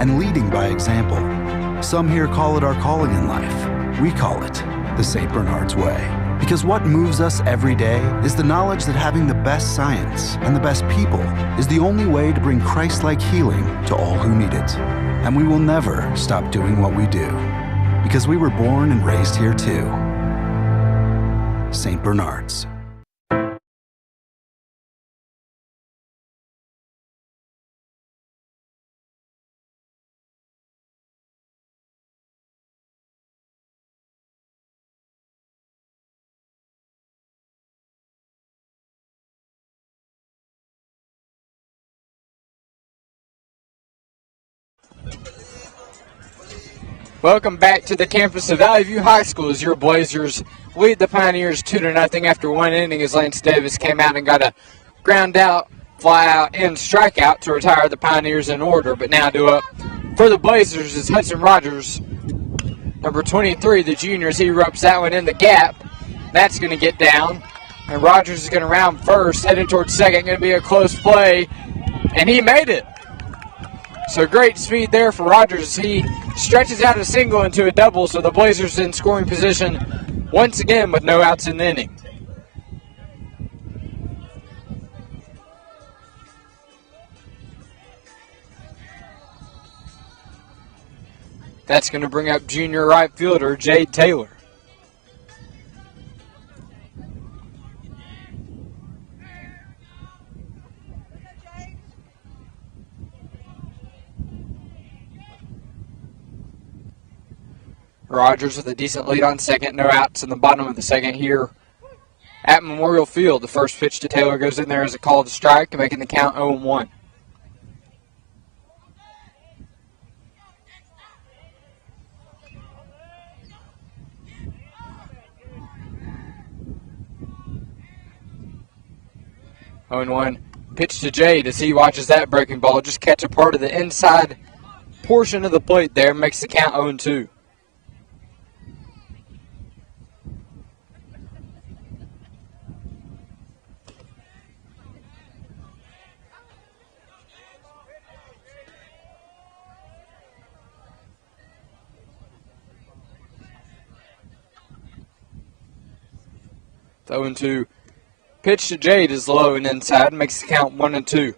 and leading by example. Some here call it our calling in life. We call it the St. Bernard's Way. Because what moves us every day is the knowledge that having the best science and the best people is the only way to bring Christ-like healing to all who need it. And we will never stop doing what we do, because we were born and raised here too. St. Bernard's. Welcome back to the campus of Valley View High School as your Blazers lead the Pioneers 2-0 after one inning as Lance Davis came out and got a ground out, fly out, and strikeout to retire the Pioneers in order. But now due up for the Blazers is Hudson Rogers, number 23, the junior, as he ropes that one in the gap. That's going to get down, and Rogers is going to round first, headed towards second. Going to be a close play, and he made it. So great speed there for Rogers. He stretches out a single into a double, so the Blazers in scoring position once again with no outs in the inning. That's going to bring up junior right fielder Jade Taylor. Rogers with a decent lead on second, no outs in the bottom of the second here at Memorial Field. The first pitch to Taylor goes in there as a call to strike, making the count 0-1. One pitch to Jade as he watches that breaking ball just catch a part of the inside portion of the plate there, makes the count 0-2. The 0-2 pitch to Jade is low and inside, makes the count 1-2.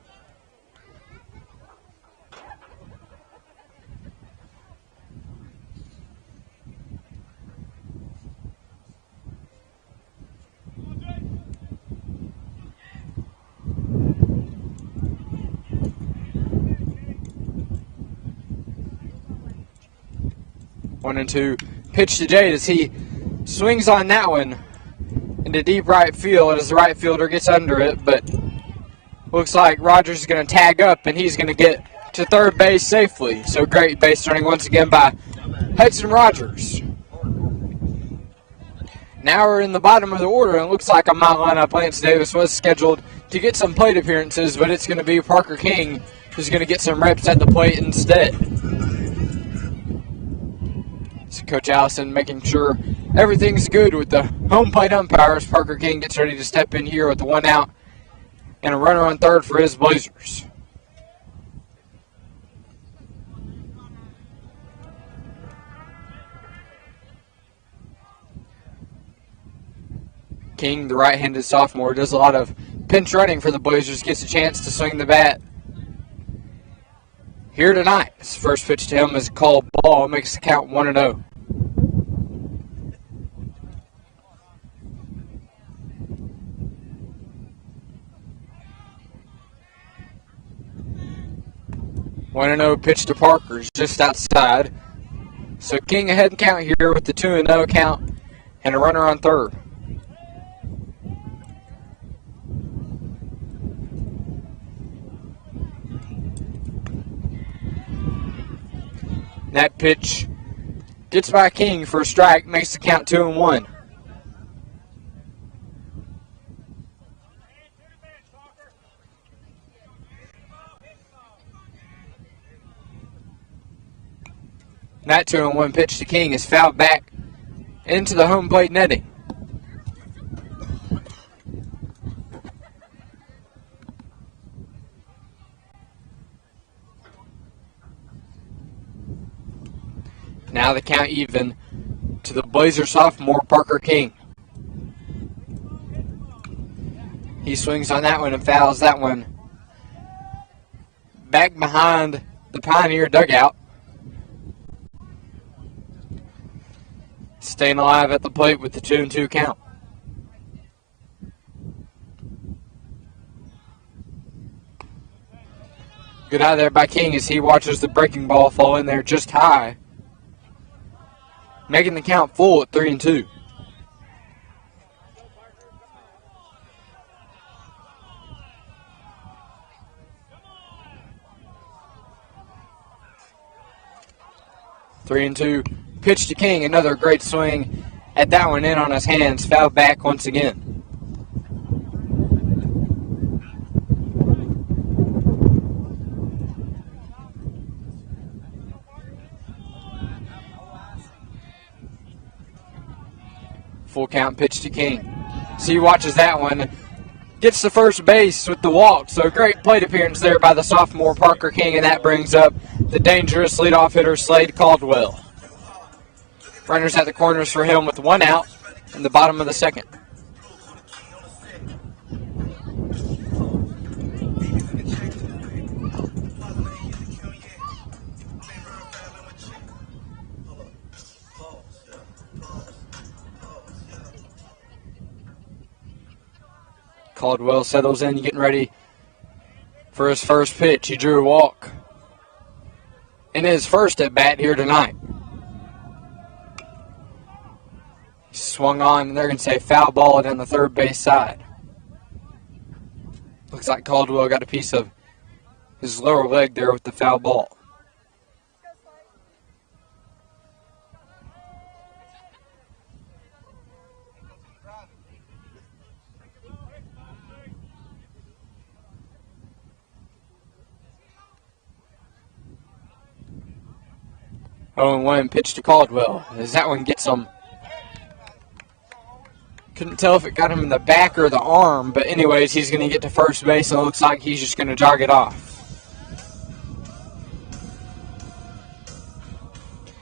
One and two pitch to Jade as he swings on that one into deep right field as the right fielder gets under it, but looks like Rogers is going to tag up and he's going to get to third base safely. So great base running once again by Hudson Rogers. Now we're in the bottom of the order, and it looks like on my lineup, Lance Davis was scheduled to get some plate appearances, but it's going to be Parker King who's going to get some reps at the plate instead. So Coach Allison making sure everything's good with the home plate umpires. Parker King gets ready to step in here with the one out and a runner on third for his Blazers. King, the right-handed sophomore, does a lot of pinch running for the Blazers, gets a chance to swing the bat here tonight. His first pitch to him is a called ball, makes the count 1-0. One and 0 pitch to Parker, just outside. So King ahead in count here with the 2-0 count and a runner on third. That pitch gets by King for a strike, makes the count 2-1. That 2-1 pitch to King is fouled back into the home plate netting. Now the count even to the Blazer sophomore, Parker King. He swings on that one and fouls that one back behind the Pioneer dugout. Staying alive at the plate with the 2-2 count. Good eye there by King as he watches the breaking ball fall in there just high, making the count full at 3-2. Three and two. Pitch to King. Another great swing at that one in on his hands. Fouled back once again. Full count pitch to King. So he watches that one. Gets to first base with the walk. So great plate appearance there by the sophomore Parker King, and that brings up the dangerous leadoff hitter Slade Caldwell. Runners at the corners for him with one out in the bottom of the second. Caldwell settles in, getting ready for his first pitch. He drew a walk in his first at bat here tonight. He swung on, and they're going to say foul ball down the third base side. Looks like Caldwell got a piece of his lower leg there with the foul ball. Oh, and 1 pitch to Caldwell as that one gets him. Couldn't tell if it got him in the back or the arm, but anyways, he's going to get to first base, and it looks like he's just going to jog it off.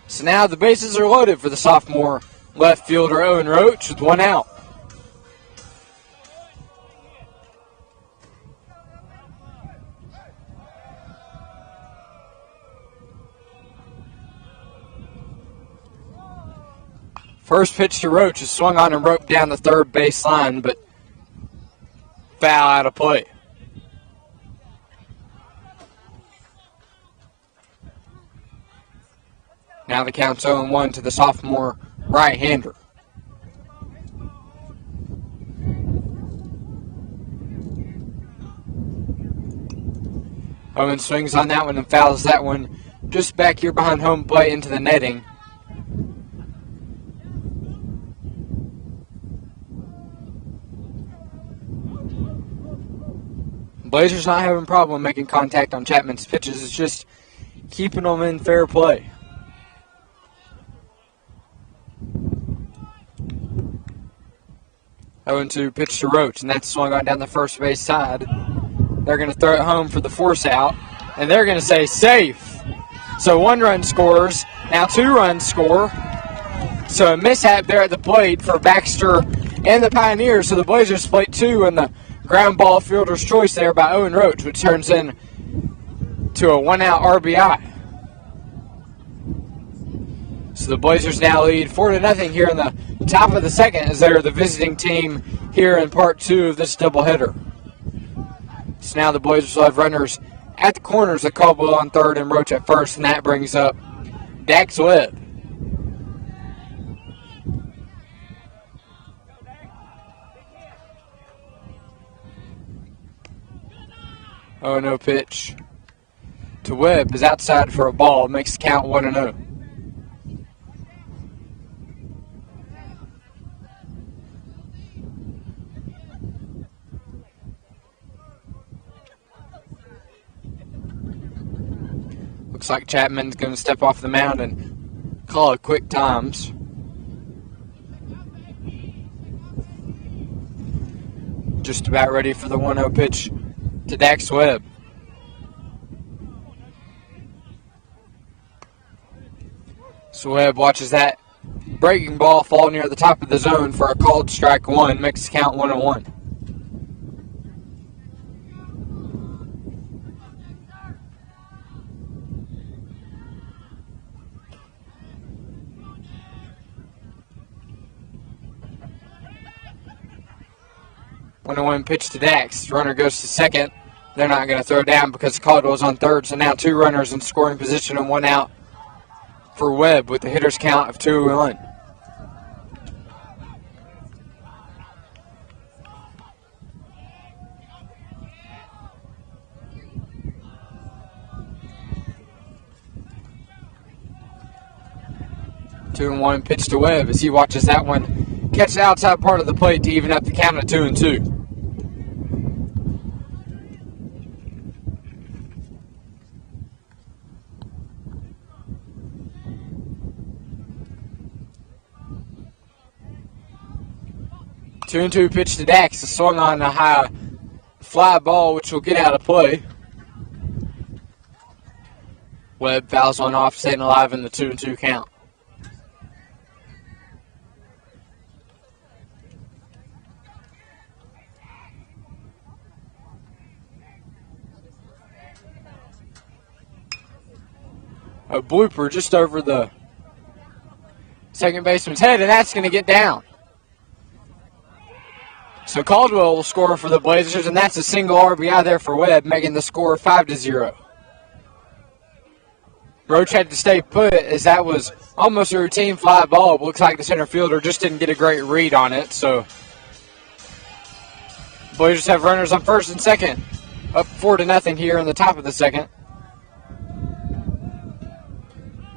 So now the bases are loaded for the sophomore left fielder Owen Roach with one out. First pitch to Roach is swung on and roped down the third base line, but foul out of play. Now the count's 0-1 to the sophomore right-hander. Owen swings on that one and fouls that one just back here behind home plate into the netting. Blazers not having a problem making contact on Chapman's pitches. It's just keeping them in fair play. Owen 2 pitch to Roach, and that's swung on down the first base side. They're going to throw it home for the force out, and they're going to say safe. So 1 run scores, now 2 runs score. So a mishap there at the plate for Baxter and the Pioneers. So the Blazers plate 2 and the ground ball fielder's choice there by Owen Roach, which turns in to a 1-out RBI. So the Blazers now lead 4-0 here in the top of the second as they're the visiting team here in part 2 of this doubleheader. So now the Blazers will have runners at the corners of Caldwell on third and Roach at first, and that brings up Dax Webb. Oh, no pitch to Webb is outside for a ball. Makes the count 1-0. Looks like Chapman's going to step off the mound and call it quick times. Just about ready for the 1-0 pitch to Dax Webb. So Webb watches that breaking ball fall near the top of the zone for a called strike one. Makes the count 1-1. One pitch to Dax. Runner goes to second. They're not going to throw down because Caldwell's on third. So now two runners in scoring position and one out for Webb with the hitter's count of 2-1. Two and one pitch to Webb as he watches that one catch the outside part of the plate to even up the count of 2-2. Two and two pitch to Dax. A swung on a high fly ball, which will get out of play. Webb fouls one off, staying alive in the 2-2 count. A blooper just over the second baseman's head, and that's going to get down. So Caldwell will score for the Blazers, and that's a single RBI there for Webb, making the score 5-0. Roach had to stay put as that was almost a routine fly ball. It looks like the center fielder just didn't get a great read on it. So Blazers have runners on first and second, up 4-0 here in the top of the second.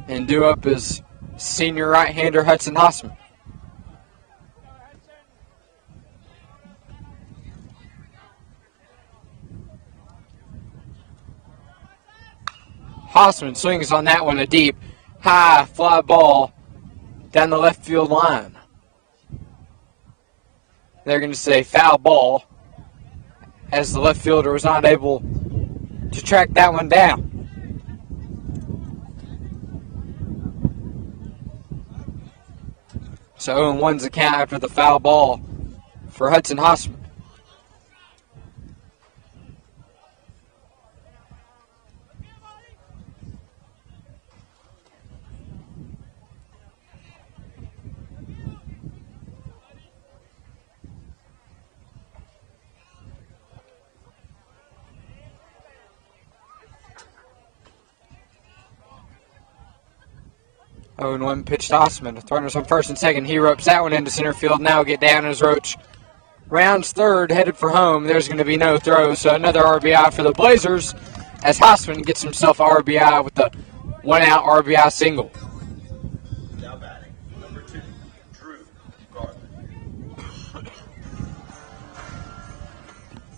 And due up is senior right-hander Hudson Hossman. Hossman swings on that one, a deep, high fly ball down the left field line. They're going to say foul ball as the left fielder was not able to track that one down. So 0-1's the count after the foul ball for Hudson Hossman. Oh, and one pitch to Osman. The runners on first and second. He ropes that one into center field. Now get down as Roach rounds third, headed for home. There's going to be no throw, so another RBI for the Blazers as Hossman gets himself a RBI with the one-out RBI single. Now batting, number 2, Drew Garman.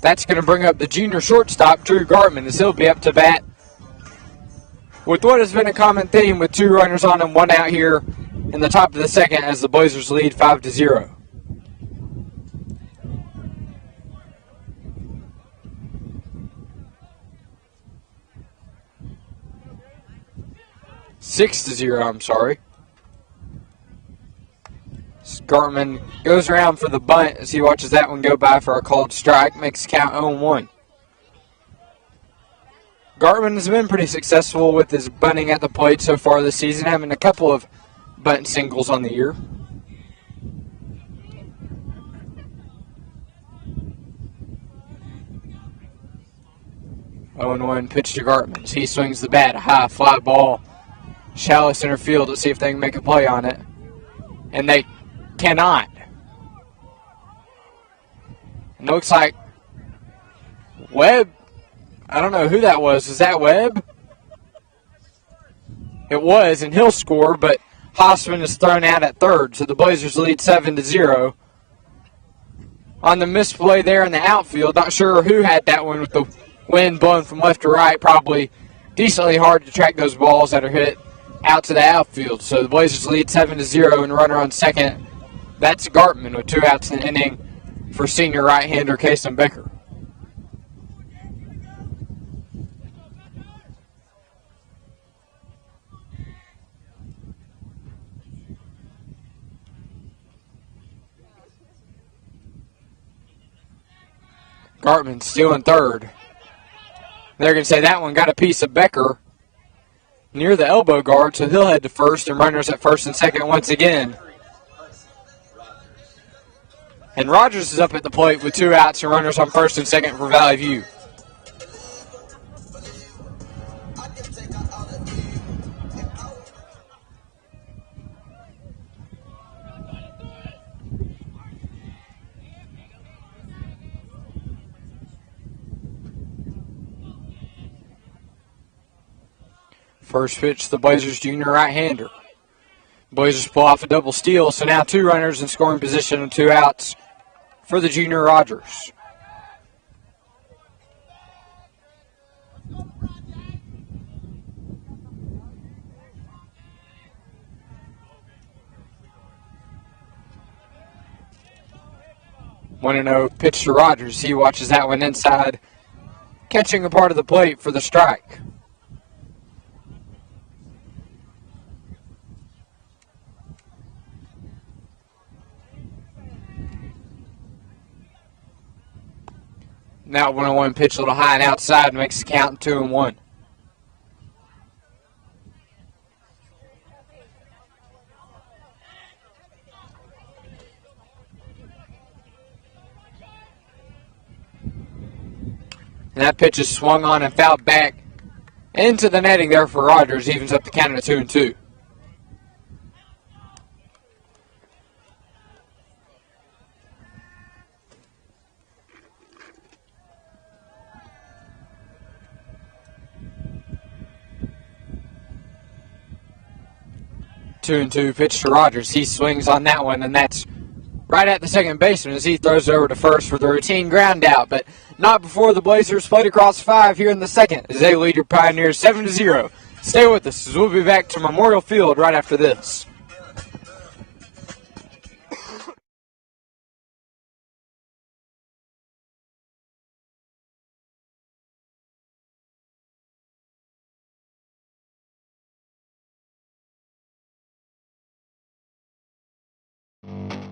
That's going to bring up the junior shortstop, Drew Gartman, as he'll be up to bat with what has been a common theme with two runners on and one out here in the top of the second as the Blazers lead 5-0. Six to 0, I'm sorry. Gartman goes around for the bunt as he watches that one go by for a called strike. Makes count 0-1. Gartman has been pretty successful with his bunting at the plate so far this season, having a couple of bunt singles on the year. Oh, and 1 pitch to Gartman. He swings the bat, a high fly ball, shallow center field. Let's see if they can make a play on it. And they cannot. And it looks like Webb, I don't know who that was. Is that Webb? It was, and he'll score, but Hossman is thrown out at third, so the Blazers lead 7-0. On the misplay there in the outfield, not sure who had that one with the wind blowing from left to right. Probably decently hard to track those balls that are hit out to the outfield. So the Blazers lead 7-0 and runner on second. That's Gartman with 2 outs in the inning for senior right-hander Kason Becker. Gartman still in third. They're going to say that one got a piece of Becker near the elbow guard, so he'll head to first, and runners at first and second once again. And Rogers is up at the plate with 2 outs and runners on first and second for Valley View. First pitch, the Blazers junior right-hander. Blazers pull off a double steal, so now 2 runners in scoring position and 2 outs for the junior Rogers. One 1-0 pitch to Rogers. He watches that one inside, catching a part of the plate for the strike. Now 1-1 pitch a little high and outside, makes the count 2-1. And that pitch is swung on and fouled back into the netting there for Rogers. Evens up the count at 2-2. Two and two pitch to Rogers. He swings on that one, and that's right at the second baseman as he throws it over to first for the routine ground out, but not before the Blazers played across 5 here in the second as they lead your Pioneers 7-0. Stay with us as we'll be back to Memorial Field right after this.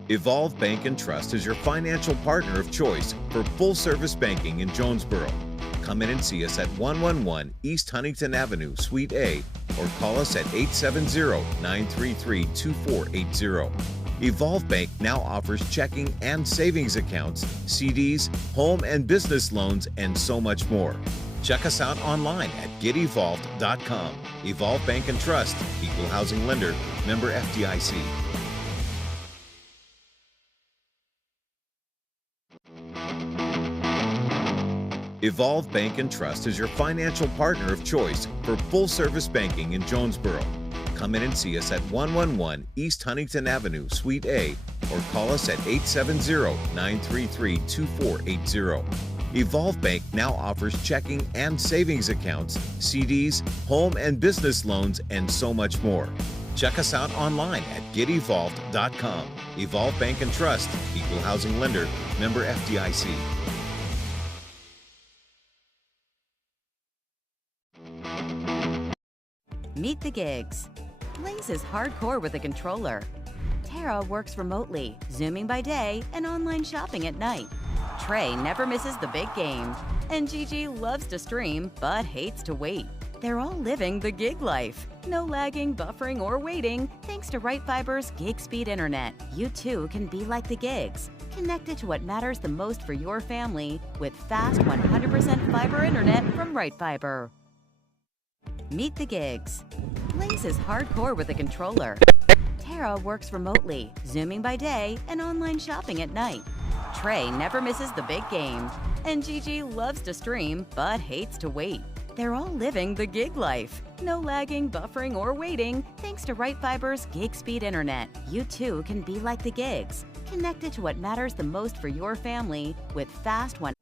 Evolve Bank and Trust is your financial partner of choice for full-service banking in Jonesboro. Come in and see us at 111 East Huntington Avenue, Suite A, or call us at 870-933-2480. Evolve Bank now offers checking and savings accounts, CDs, home and business loans, and so much more. Check us out online at getevolved.com. Evolve Bank and Trust, Equal Housing Lender, member FDIC. Evolve Bank and Trust is your financial partner of choice for full-service banking in Jonesboro. Come in and see us at 111 East Huntington Avenue, Suite A, or call us at 870-933-2480. Evolve Bank now offers checking and savings accounts, CDs, home and business loans, and so much more. Check us out online at getevolved.com. Evolve Bank and Trust, Equal Housing Lender, member FDIC. Meet the gigs. Blaze is hardcore with a controller. Tara works remotely, Zooming by day and online shopping at night. Trey never misses the big game. And Gigi loves to stream but hates to wait. They're all living the gig life. No lagging, buffering, or waiting thanks to Right Fiber's gig speed internet. You too can be like the gigs. Connected to what matters the most for your family with fast 100% fiber internet from Right Fiber. Meet the gigs. Blaze is hardcore with a controller. Tara works remotely, Zooming by day and online shopping at night. Trey never misses the big game. And Gigi loves to stream but hates to wait. They're all living the gig life. No lagging, buffering, or waiting thanks to Right Fiber's gig speed internet. You too can be like the gigs. Connected to what matters the most for your family with fast one.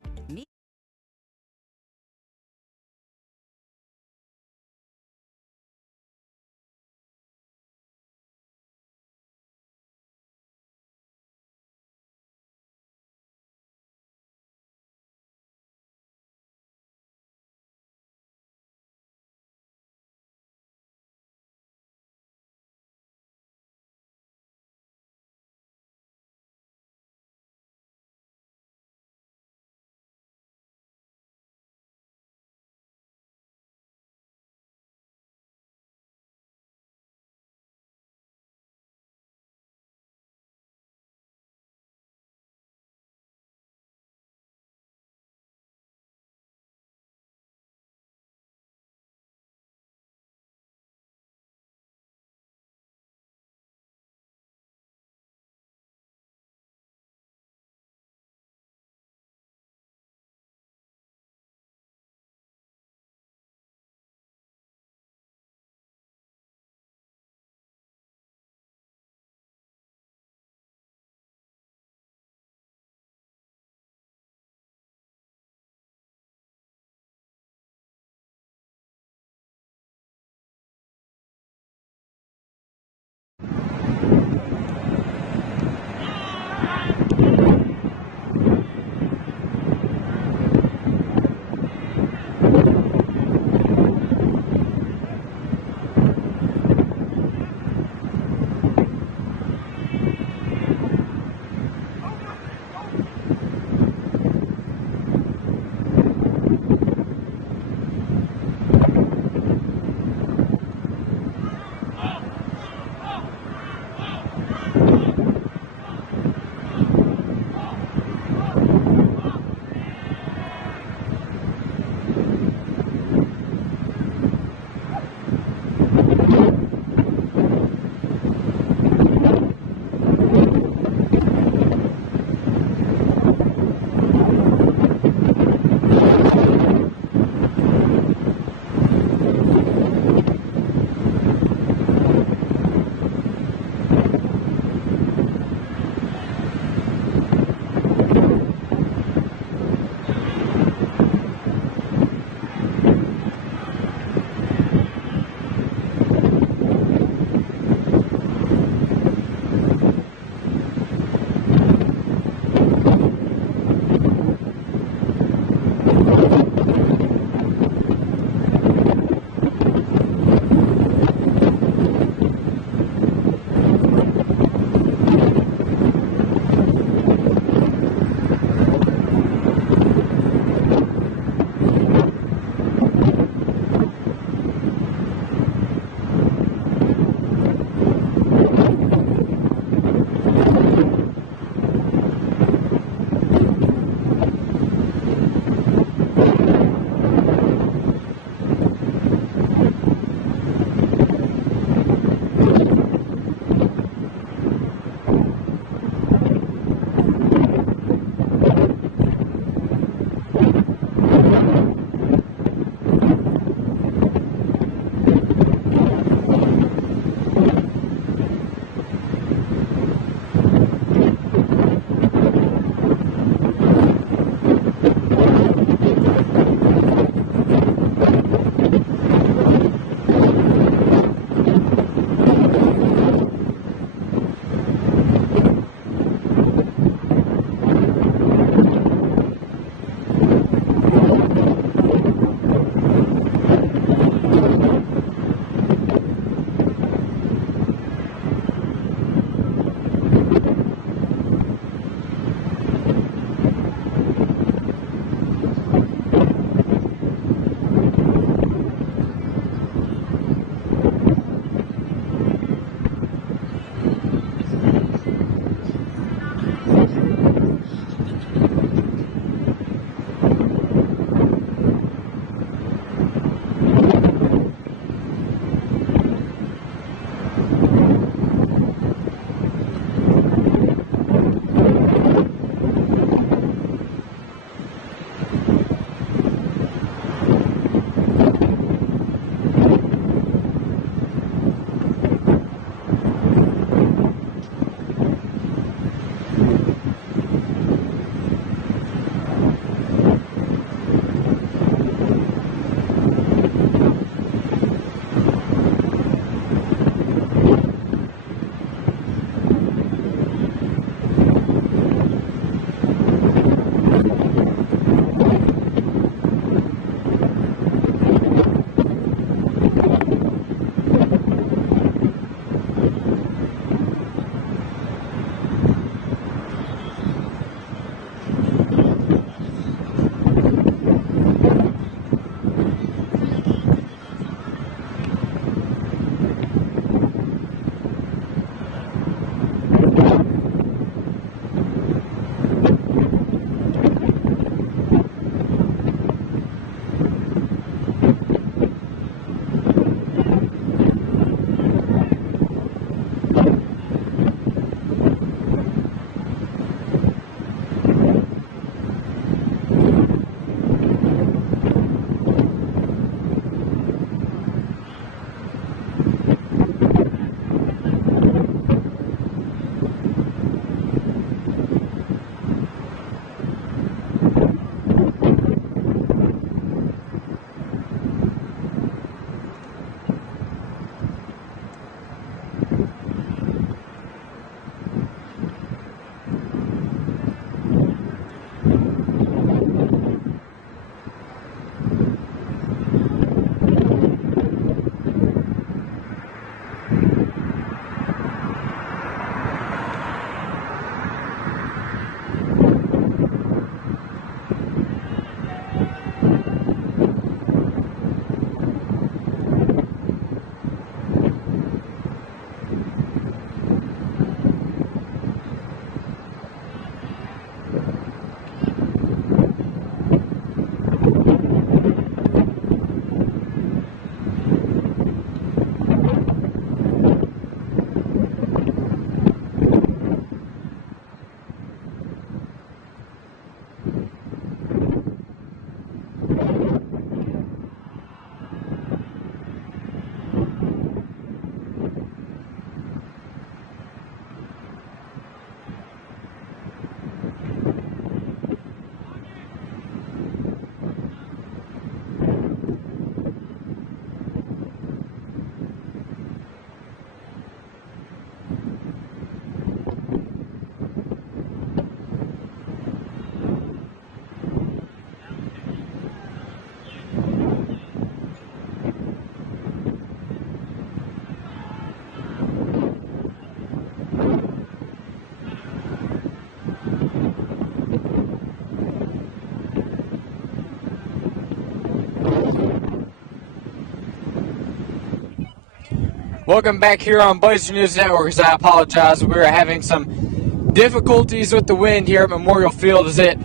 Welcome back here on Blazer News Network. As I apologize, we are having some difficulties with the wind here at Memorial Field as it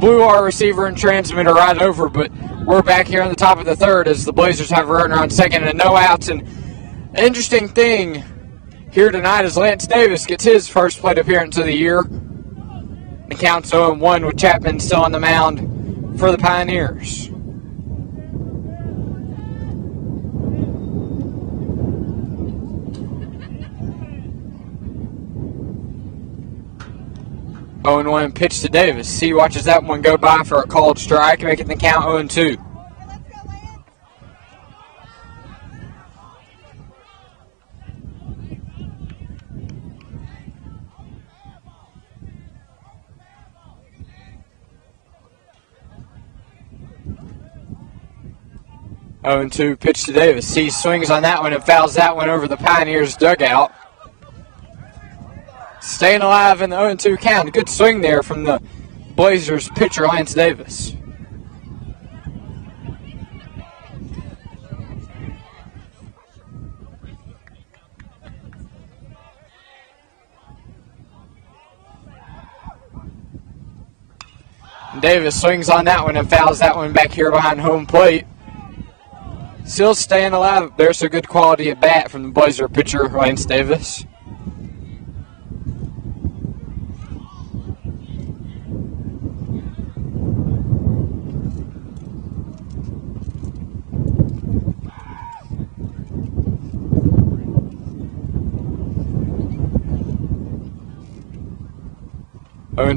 blew our receiver and transmitter right over, but we're back here on the top of the third as the Blazers have a runner on second and no outs. And interesting thing here tonight is Lance Davis gets his first plate appearance of the year. The count's 0-1 with Chapman still on the mound for the Pioneers. Oh, 0-1 pitch to Davis. He watches that one go by for a called strike, making the count 0-2. Oh, 0-2 pitch to Davis. He swings on that one and fouls that one over the Pioneers' dugout. Staying alive in the 0-2 count. A good swing there from the Blazers pitcher, Lance Davis. Davis swings on that one and fouls that one back here behind home plate. Still staying alive. There's a good quality at bat from the Blazer pitcher, Lance Davis.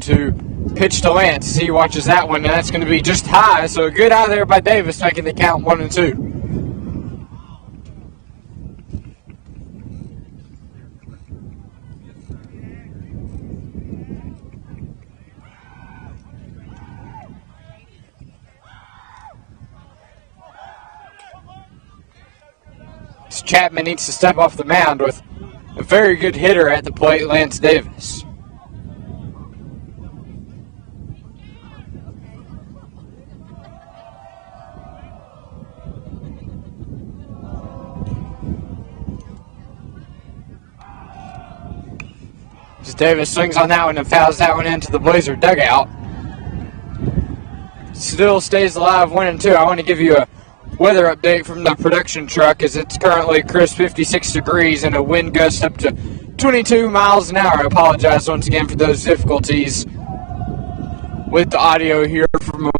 To pitch to Lance. He watches that one, and that's going to be just high. So a good eye there by Davis, making the count 1-2. Chapman needs to step off the mound with a very good hitter at the plate, Lance Davis. Davis swings on that one and fouls that one into the Blazer dugout. Still stays alive 1-2. I want to give you a weather update from the production truck as it's currently crisp 56 degrees and a wind gust up to 22 miles an hour. I apologize once again for those difficulties with the audio here from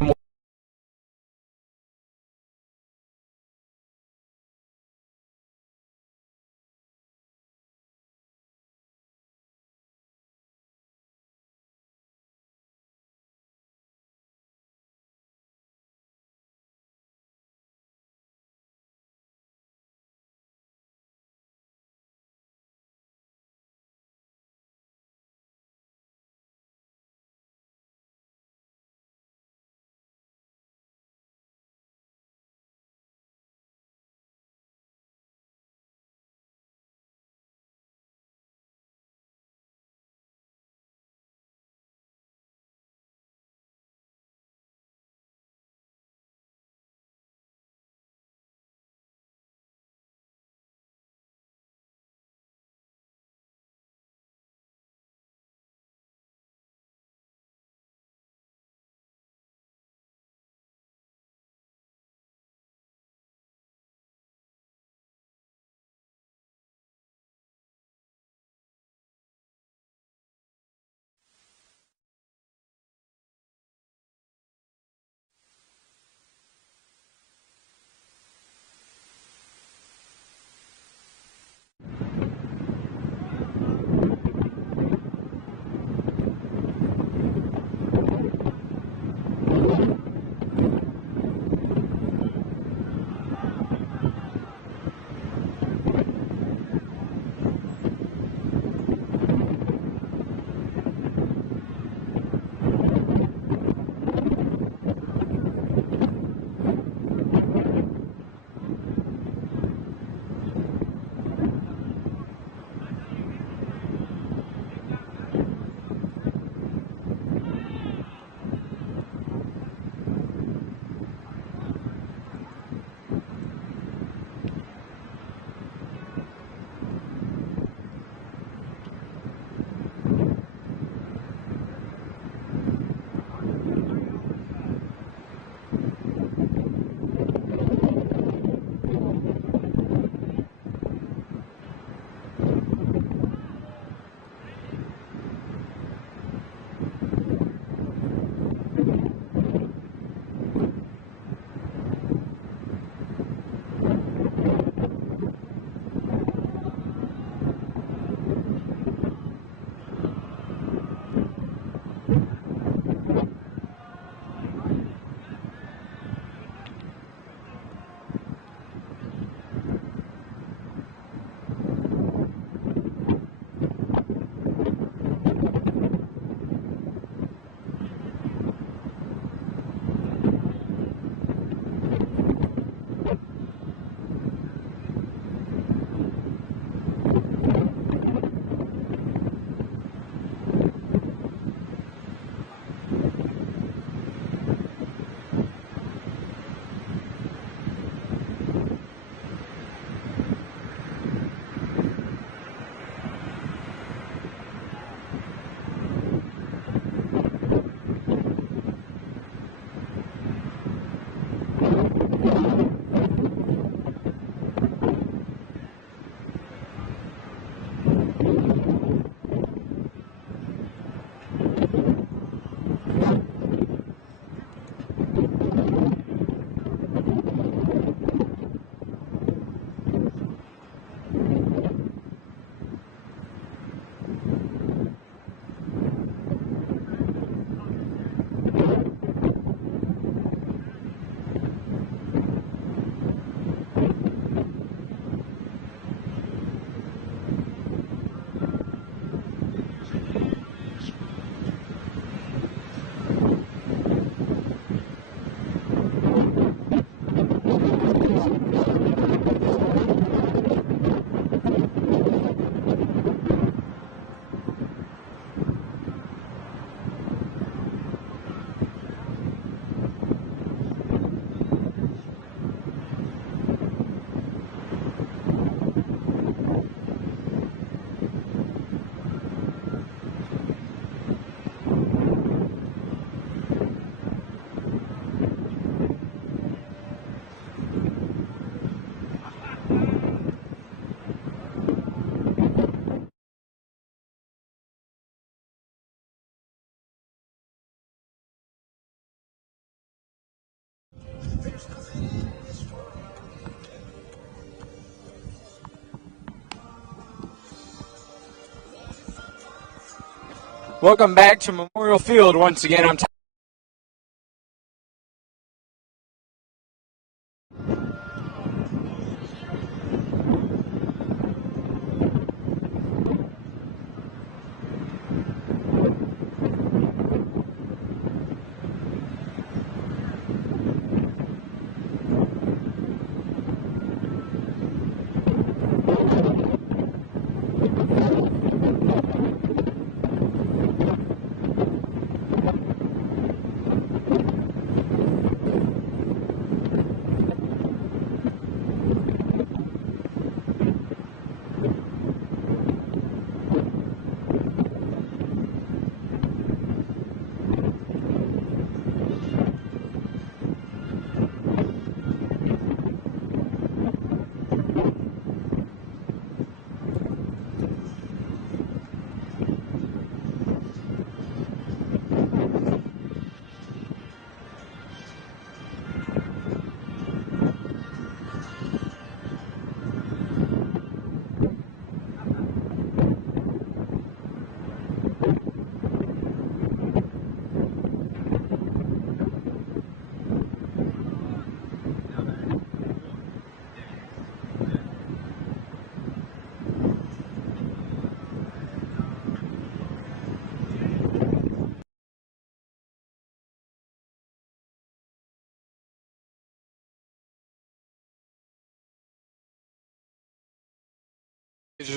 Welcome back to Memorial Field once again. I'm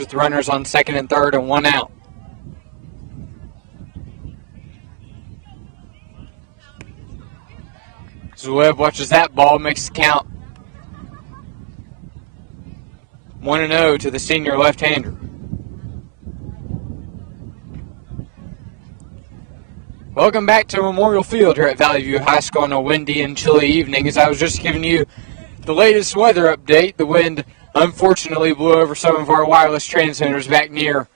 with runners on second and third and 1 out. So Webb watches that ball, makes the count 1-0 to the senior left-hander. Welcome back to Memorial Field here at Valley View High School on a windy and chilly evening. As I was just giving you the latest weather update, the wind unfortunately blew over some of our wireless transmitters back near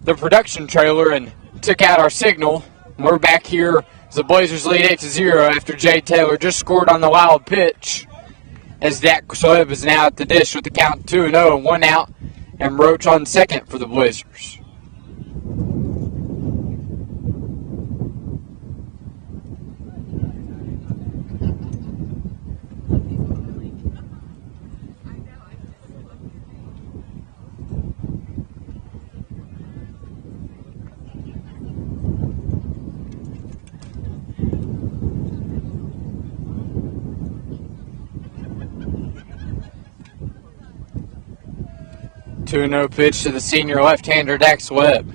the production trailer and took out our signal. We're back here as the Blazers lead 8-0 after Jay Taylor just scored on the wild pitch, as Dak Webb is now at the dish with the count 2-0 and 1 out, and Roach on second for the Blazers. No pitch to the senior left-hander, Dax Webb.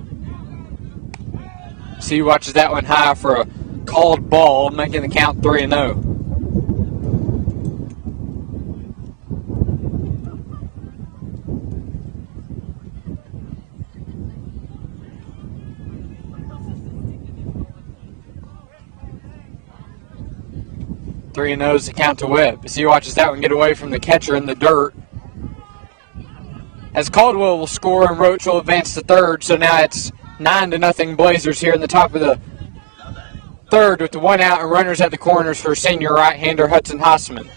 So he watches that one high for a called ball, making the count 3-0. Three and 0 is the count to Webb. As he watches that one get away from the catcher in the dirt. As Caldwell will score and Roach will advance to third, so now it's 9-0 Blazers here in the top of the third with the 1 out and runners at the corners for senior right-hander Hudson Hossman.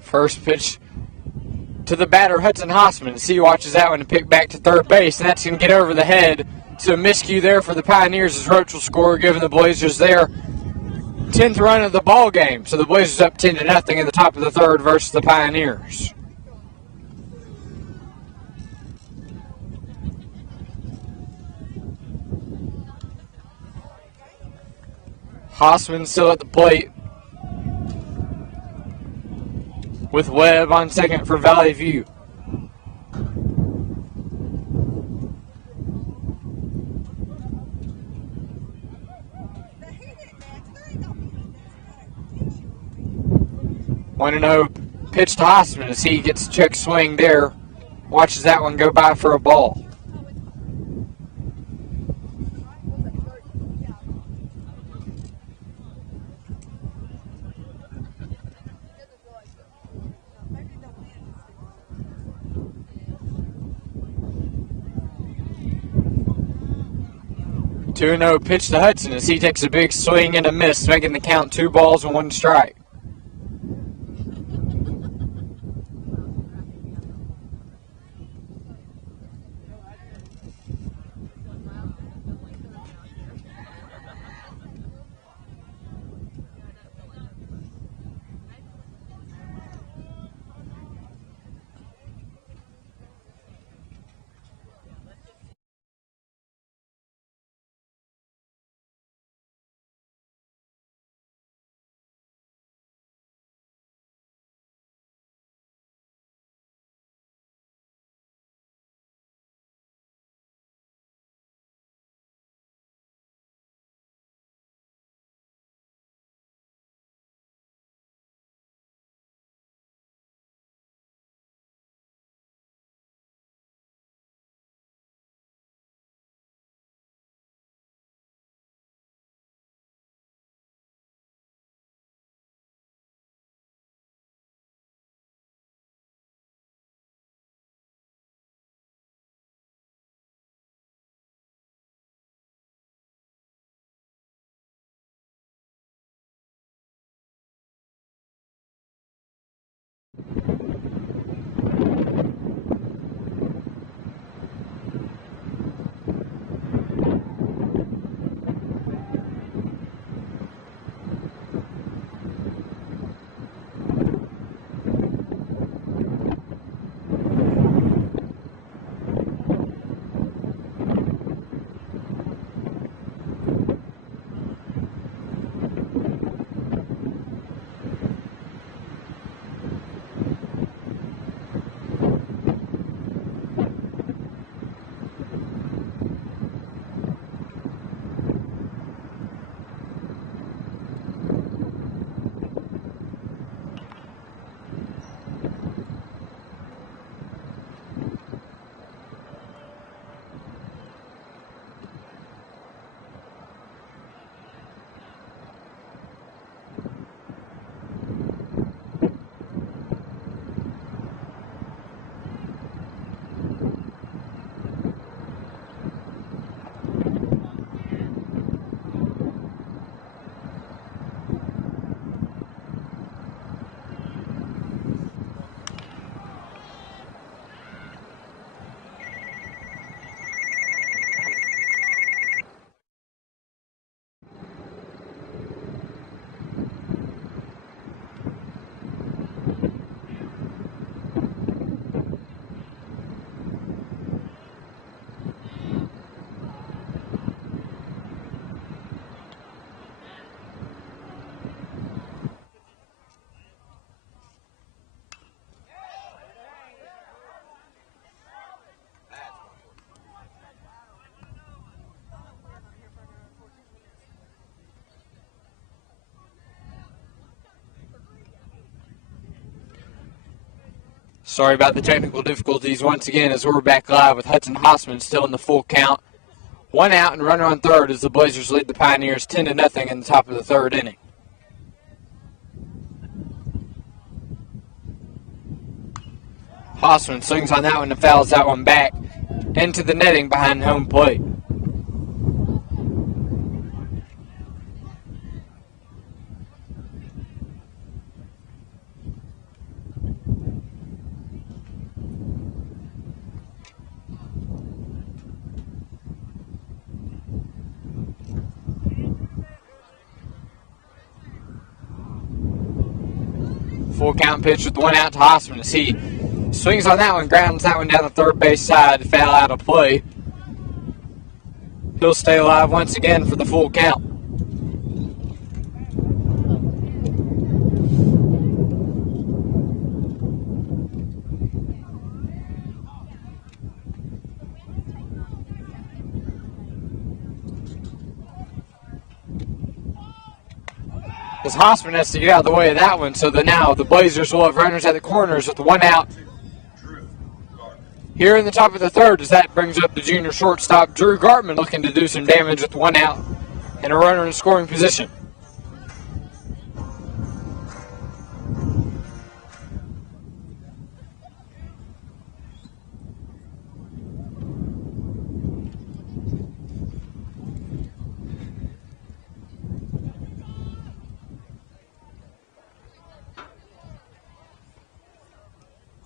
First pitch to the batter, Hudson Hossman. He watches that one and pick back to third base, and that's going to get over the head. So a miscue there for the Pioneers as Roach will score, giving the Blazers their 10th run of the ball game. So the Blazers up 10-0 in the top of the third versus the Pioneers. Hossman still at the plate, with Webb on second for Valley View. One and 0 pitch to Hossman as he gets a check swing there. Watches that one go by for a ball. 2-0 pitch to Hudson as he takes a big swing and a miss, making the count 2 balls and 1 strike. Sorry about the technical difficulties once again as we're back live with Hudson Hossman still in the full count. 1 out and runner on third as the Blazers lead the Pioneers 10-0 in the top of the third inning. Hossman swings on that one and fouls that one back into the netting behind home plate. Full count pitch with 1 out to Hossman as he swings on that one, grounds that one down the third base side, foul out of play. He'll stay alive once again for the full count. As Hossman has to get out of the way of that one, so that now the Blazers will have runners at the corners with 1 out. Here in the top of the third, as that brings up the junior shortstop, Drew Gartman, looking to do some damage with 1 out and a runner in scoring position.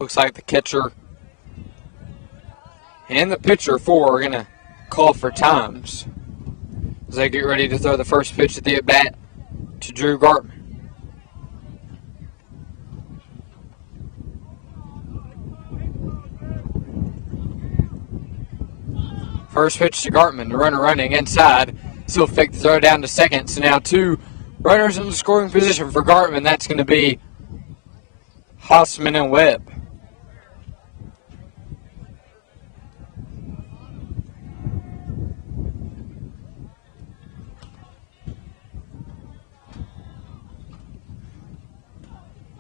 Looks like the catcher and the pitcher are going to call for times as they get ready to throw the first pitch of the at-bat to Drew Gartman. First pitch to Gartman, the runner running inside. He'll fake the throw down to second. So now 2 runners in the scoring position for Gartman. That's going to be Hossman and Webb.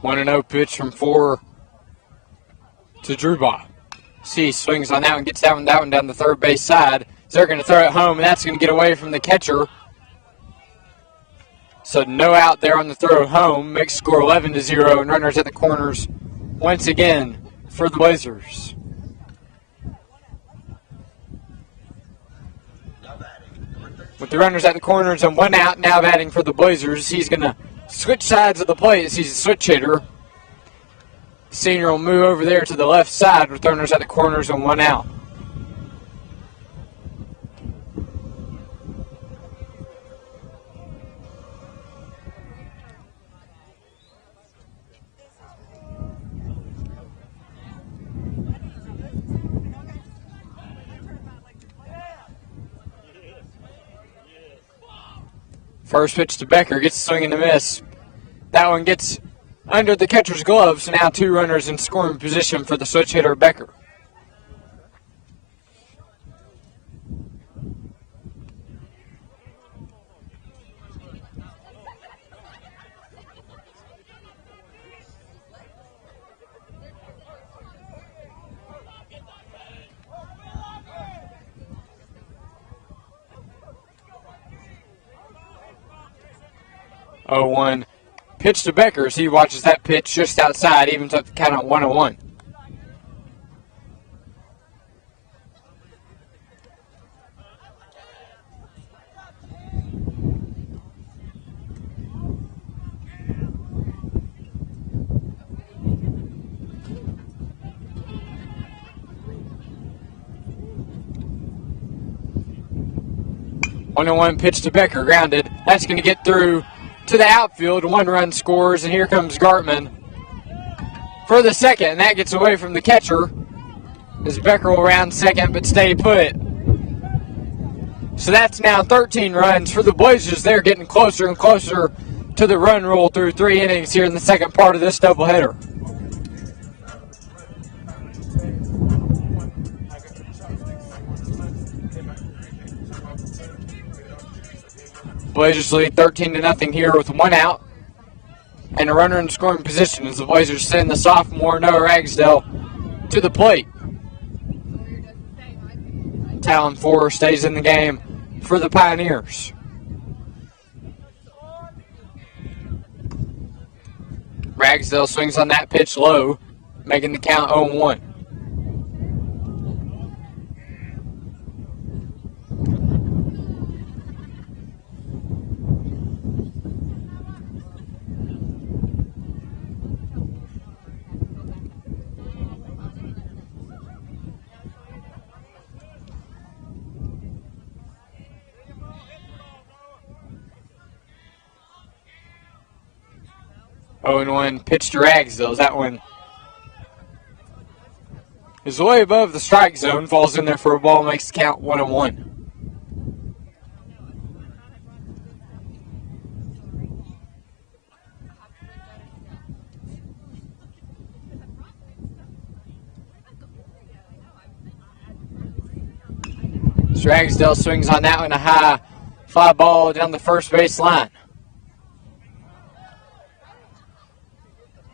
One and 0 pitch from 4 to Drewbaugh. See, swings on that one, gets that one down the third base side. So they're going to throw it home, and that's going to get away from the catcher. So no out there on the throw home. Makes score 11-0, and runners at the corners once again for the Blazers. With the runners at the corners and 1 out, now batting for the Blazers. He's going to switch sides of the plate as he's a switch hitter. Senior will move over there to the left side with runners at the corners and 1 out. First pitch to Becker, gets a swing and a miss. That one gets under the catcher's glove, so now 2 runners in scoring position for the switch hitter Becker. Oh, 1 pitch to Becker as he watches that pitch just outside, evens up the count at 1-1. One and 1 pitch to Becker, grounded. That's going to get through to the outfield. 1 run scores, and here comes Gartman for the second, and that gets away from the catcher as Becker will round second but stay put. So that's now 13 runs for the Blazers. They're getting closer and closer to the run rule through 3 innings here in the second part of this doubleheader. Blazers lead 13-0 here with 1 out and a runner in scoring position as the Blazers send the sophomore Noah Ragsdale to the plate. Talon 4 stays in the game for the Pioneers. Ragsdale swings on that pitch low, making the count 0-1. Oh, and 1 pitch to Ragsdale. That one is way above the strike zone, falls in there for a ball, makes the count 1-1. Ragsdale swings on that one, a high fly ball down the first base line.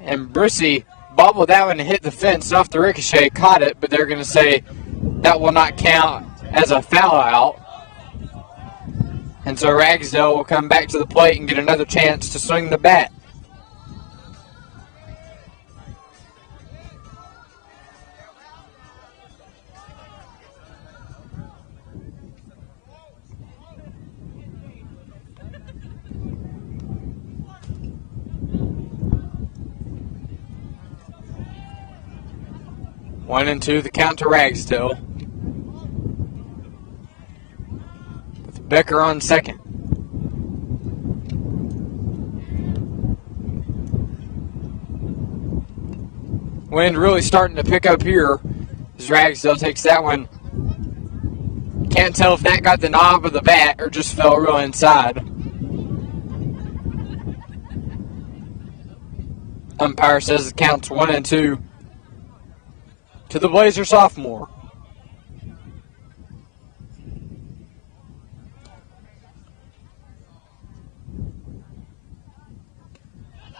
And Brissy bobbled that one and hit the fence off the ricochet, caught it, but they're going to say that will not count as a foul out. And so Ragsdale will come back to the plate and get another chance to swing the bat. 1-2, the count to Ragsdale. With Becker on second. Wind really starting to pick up here as Ragsdale takes that one. Can't tell if that got the knob of the bat or just fell real inside. Umpire says the count's 1-2 to the Blazer sophomore.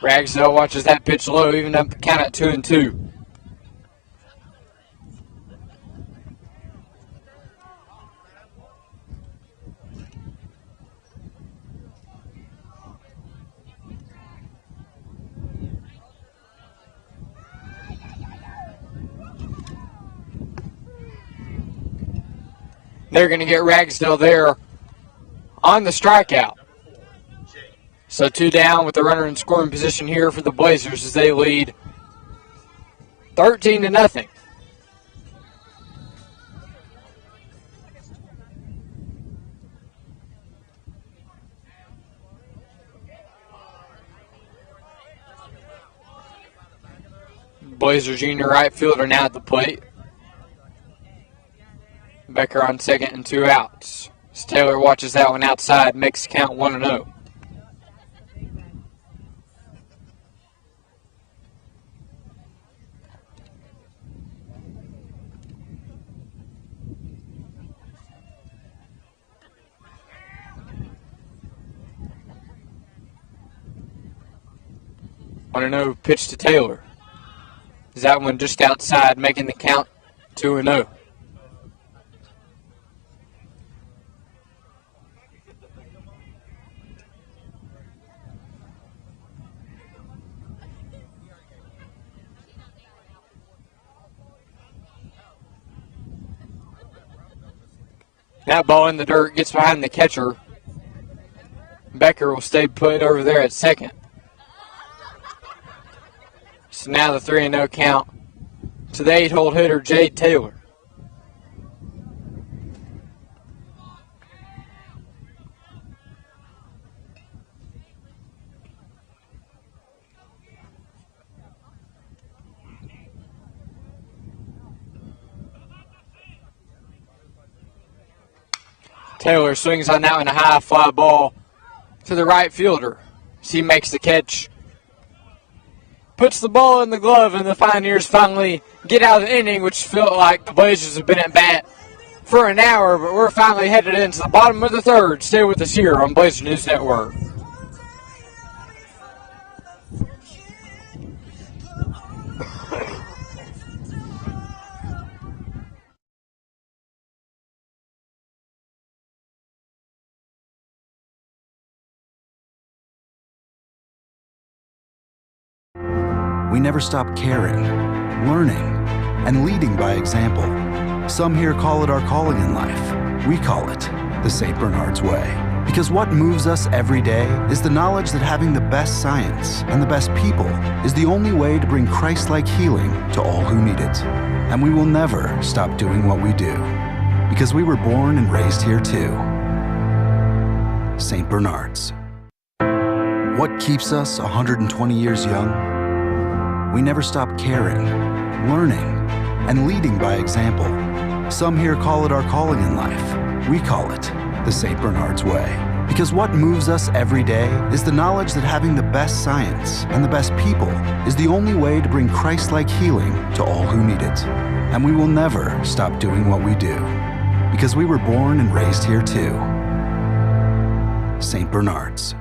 Ragsdale watches that pitch low, even up the count at 2-2. They're going to get Ragsdale there on the strikeout. So 2 down with the runner in scoring position here for the Blazers as they lead 13-0. Blazer junior right fielder now at the plate. Becker on second and 2 outs. As Taylor watches that one outside, makes the count 1-0. On a no pitch to Taylor. Is that one just outside, making the count 2-0. That ball in the dirt gets behind the catcher. Becker will stay put over there at second. So now the 3-0 count to the 8-hole hitter, Jade Taylor. Taylor swings on that one, a high fly ball to the right fielder. As he makes the catch, puts the ball in the glove, and the Pioneers finally get out of the inning, which felt like the Blazers have been at bat for an hour, but we're finally headed into the bottom of the third. Stay with us here on Blazer News Network. We never stop caring, learning, and leading by example. Some here call it our calling in life. We call it the St. Bernard's Way. Because what moves us every day is the knowledge that having the best science and the best people is the only way to bring Christ-like healing to all who need it. And we will never stop doing what we do, because we were born and raised here too. St. Bernard's. What keeps us 120 years young? We never stop caring, learning, and leading by example. Some here call it our calling in life. We call it the St. Bernard's Way. Because what moves us every day is the knowledge that having the best science and the best people is the only way to bring Christ-like healing to all who need it. And we will never stop doing what we do, because we were born and raised here too. St. Bernard's.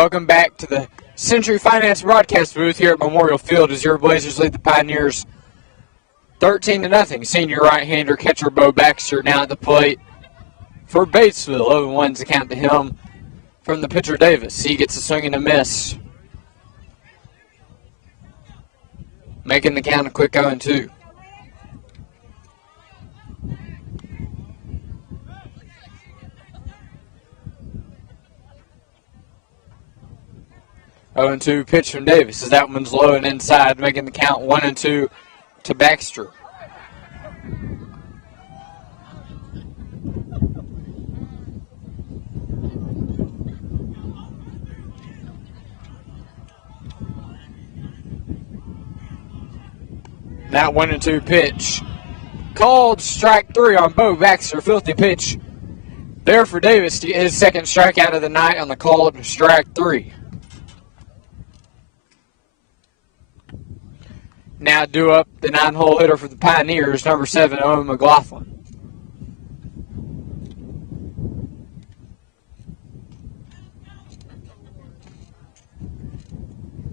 Welcome back to the Century Finance broadcast booth here at Memorial Field as your Blazers lead the Pioneers 13-0. Senior right-hander catcher Bo Baxter now at the plate for Batesville. 0-1's the count to him from the pitcher Davis. He gets a swing and a miss, making the count a quick 0-2. Oh, and 2 pitch from Davis as that one's low and inside, making the count 1-2 to Baxter. That 1-2 pitch. Called strike 3 on Bo Baxter. Filthy pitch there for Davis to get his second strikeout of the night on the called strike 3. Now due up the 9-hole hitter for the Pioneers, number 7, Owen McLaughlin.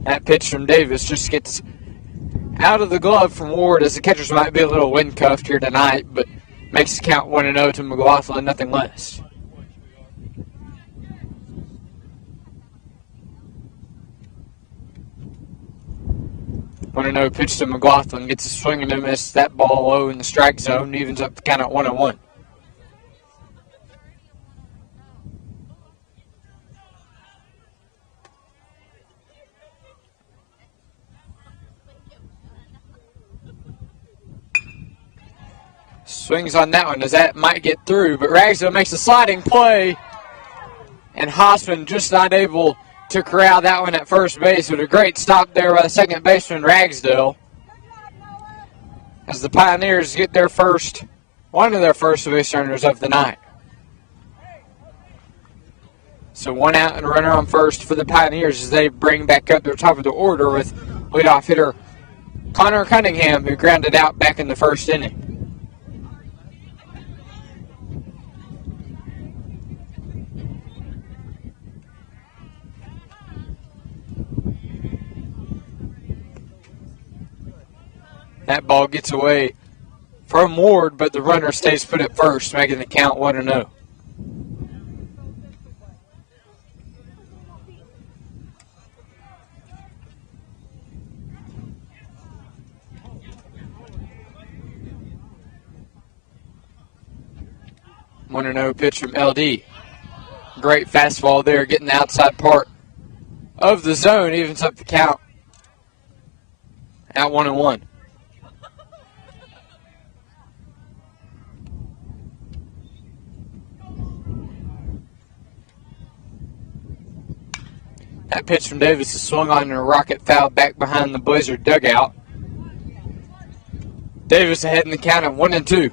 That pitch from Davis just gets out of the glove from Ward, as the catchers might be a little wind cuffed here tonight, but makes the count 1-0 to McLaughlin, nothing less. No pitch to McLaughlin, gets a swing and a miss. That ball low in the strike zone, evens up the count at 1-1. Swings on that one as that might get through, but Ragsdale makes a sliding play, and Hossman just not able to corral that one at first base, with a great stop there by the second baseman Ragsdale, as the Pioneers get their first, one of their first base runners of the night. So 1 out and a runner on first for the Pioneers as they bring back up their top of the order with leadoff hitter Connor Cunningham, who grounded out back in the first inning. That ball gets away from Ward, but the runner stays put at first, making the count 1-0. One and 0 pitch from LD. Great fastball there, getting the outside part of the zone, evens up the count at 1-1. That pitch from Davis is swung on and a rocket foul back behind the Blazer dugout. Davis ahead in the count at 1-2.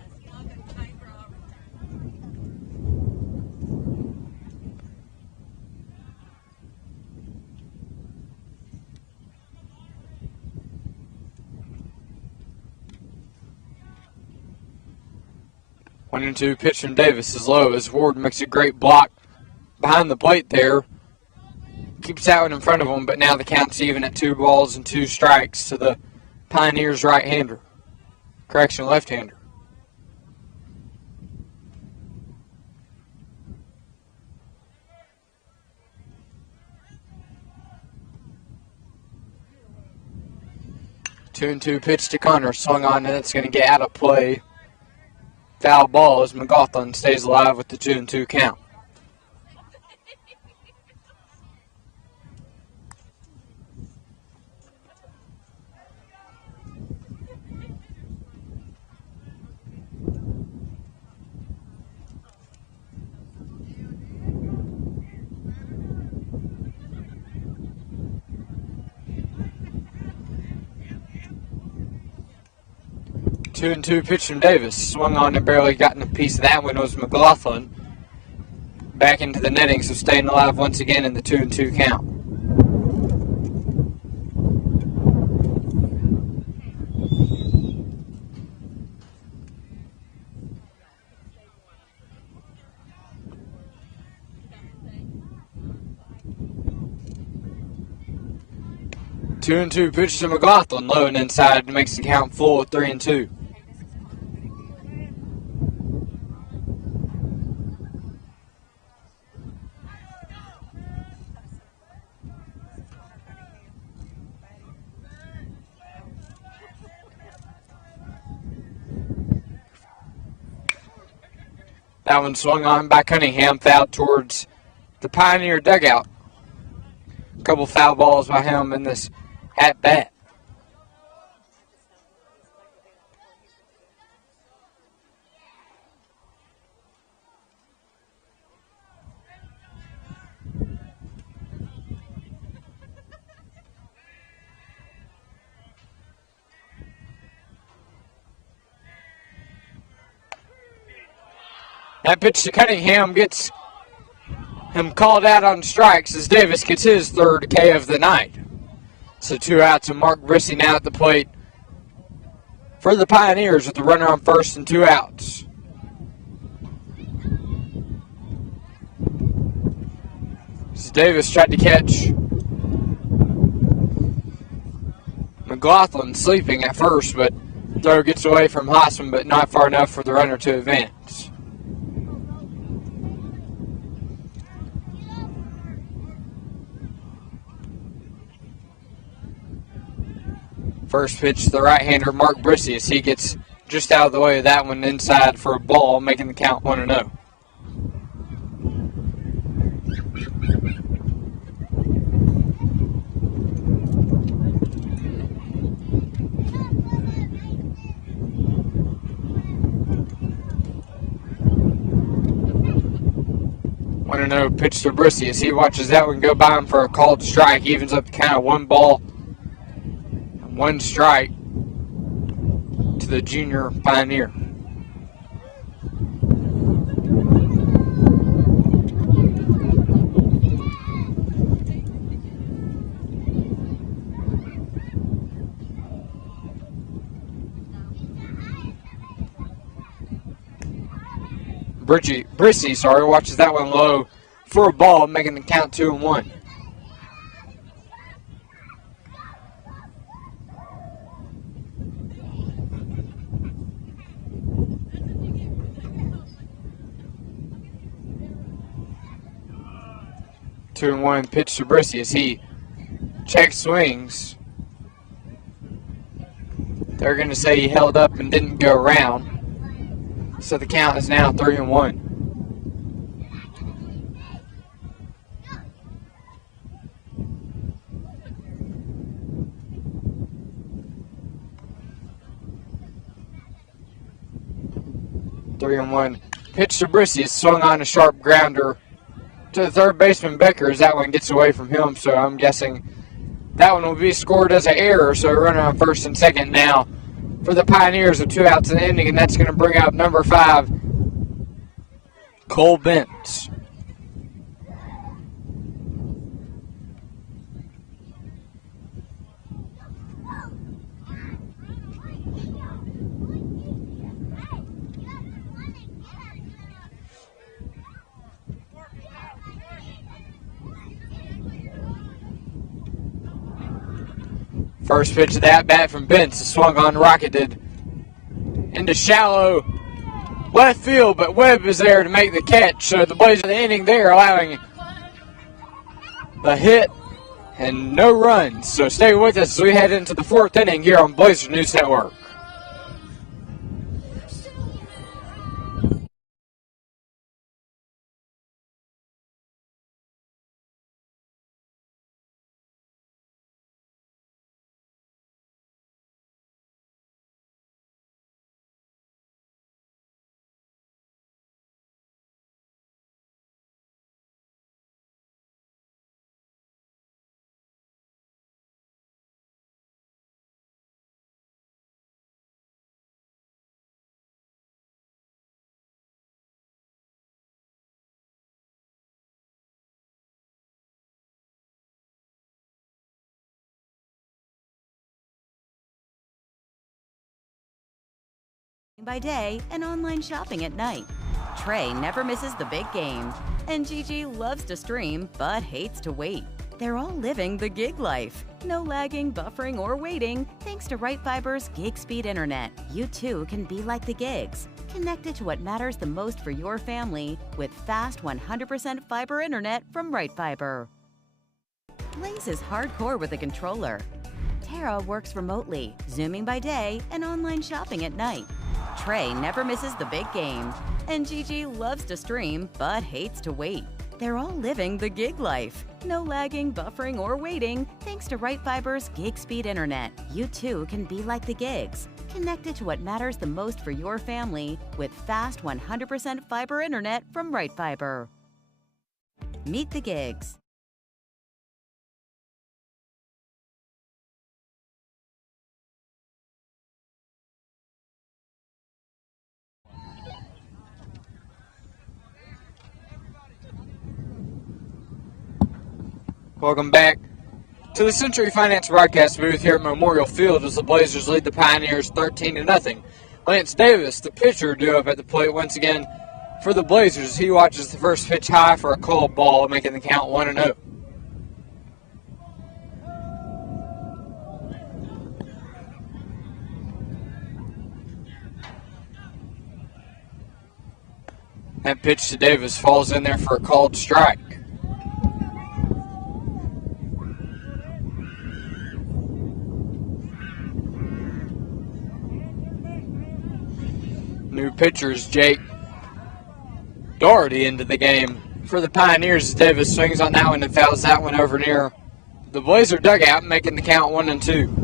One and 2 pitch from Davis is low as Ward makes a great block behind the plate there. Keeps that one in front of him, but now the count's even at 2 balls and 2 strikes to the Pioneers right-hander. Correction, left-hander. Two and 2 pitch to Connor, swung on, and it's going to get out of play. Foul ball as McLaughlin stays alive with the 2-2 count. Two and 2 pitch from Davis. Swung on and barely gotten a piece of that one was McLaughlin. Back into the netting, so staying alive once again in the 2-2 count. 2-2 pitch to McLaughlin, low and inside, makes the count full at 3-2. That one swung on by Cunningham, fouled towards the Pioneer dugout. A couple foul balls by him in this at bat. That pitch to Cunningham gets him called out on strikes as Davis gets his third K of the night. So 2 outs and Mark Brissy now at the plate for the Pioneers with the runner on first and 2 outs. As Davis tried to catch McLaughlin sleeping at first, but throw gets away from Hossman, but not far enough for the runner to advance. First pitch to the right-hander, Mark Brissy, as he gets just out of the way of that one inside for a ball, making the count 1-0. Pitch to Brissy as he watches that one go by him for a called strike. He evens up the count of 1 ball and 1 strike to the junior Pioneer. Brissy watches that one low for a ball, making the count 2-1. Two and one pitch to Brissy as he checks swings. They're going to say he held up and didn't go around. So the count is now 3-1. Pitch to Brissy is swung on a sharp grounder to the third baseman Becker as that one gets away from him. So I'm guessing that one will be scored as an error. So runner on first and second now for the Pioneers with 2 outs in the inning, and that's going to bring out number 5, Cole Bentz. First pitch of that bat from Bentz is swung on, rocketed into shallow left field, but Webb is there to make the catch. So the Blazers of the inning there, allowing the hit and no runs. So stay with us as we head into the 4th inning here on Blazers News Network. By day and online shopping at night. Trey never misses the big game, and Gigi loves to stream but hates to wait. They're all living the gig life. No lagging, buffering, or waiting thanks to Right Fiber's gig speed internet. You too can be like the gigs. Connected to what matters the most for your family with fast 100% fiber internet from Right Fiber. Blaze is hardcore with a controller. Tara works remotely, Zooming by day and online shopping at night. Trey never misses the big game. And Gigi loves to stream but hates to wait. They're all living the gig life. No lagging, buffering, or waiting thanks to Right Fiber's gig speed internet. You too can be like the gigs. Connected to what matters the most for your family with fast 100% fiber internet from Right Fiber. Meet the gigs. Welcome back to the Century Finance broadcast booth here at Memorial Field as the Blazers lead the Pioneers 13-0. Lance Davis, the pitcher, due up at the plate once again for the Blazers. He watches the first pitch high for a called ball, making the count 1-0. That pitch to Davis falls in there for a called strike. New pitchers Jake Doherty into the game for the Pioneers. Davis swings on that one and fouls that one over near the Blazer dugout, making the count 1-2.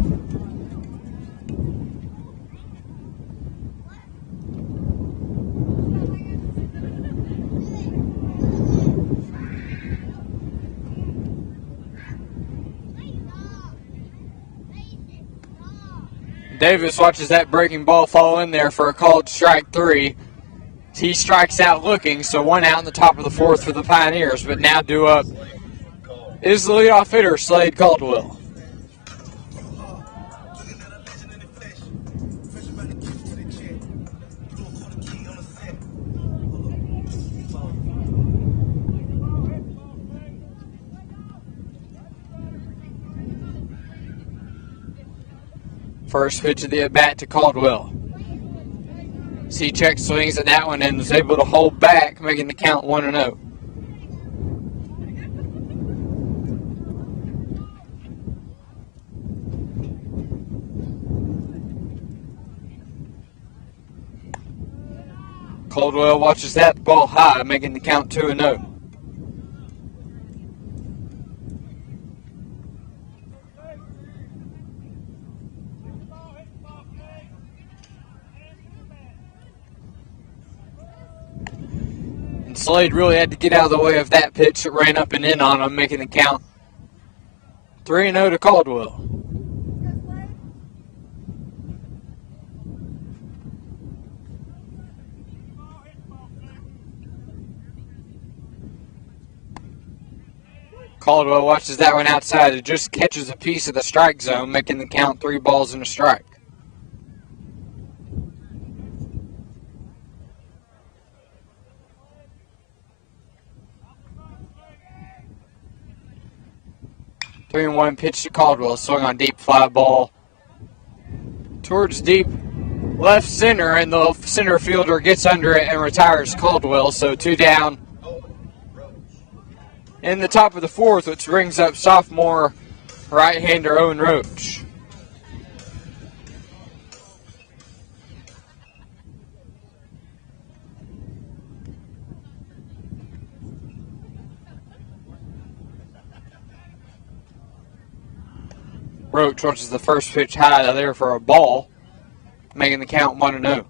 Davis watches that breaking ball fall in there for a called strike 3. He strikes out looking, so 1 out in the top of the 4th for the Pioneers. But now due up is the leadoff hitter, Slade Caldwell. First pitch of the at-bat to Caldwell. Check swings at that one and is able to hold back, making the count 1-0. Caldwell watches that ball high, making the count 2-0. Slade really had to get out of the way of that pitch that ran up and in on him, making the count 3-0 to Caldwell. Caldwell watches that one outside. It just catches a piece of the strike zone, making the count 3 balls and a strike. Three and 1 pitch to Caldwell, swung on deep fly ball towards deep left center, and the center fielder gets under it and retires Caldwell. So 2 down in the top of the 4th, which brings up sophomore right-hander Owen Roach. Roach watches the first pitch high there for a ball, making the count 1-0.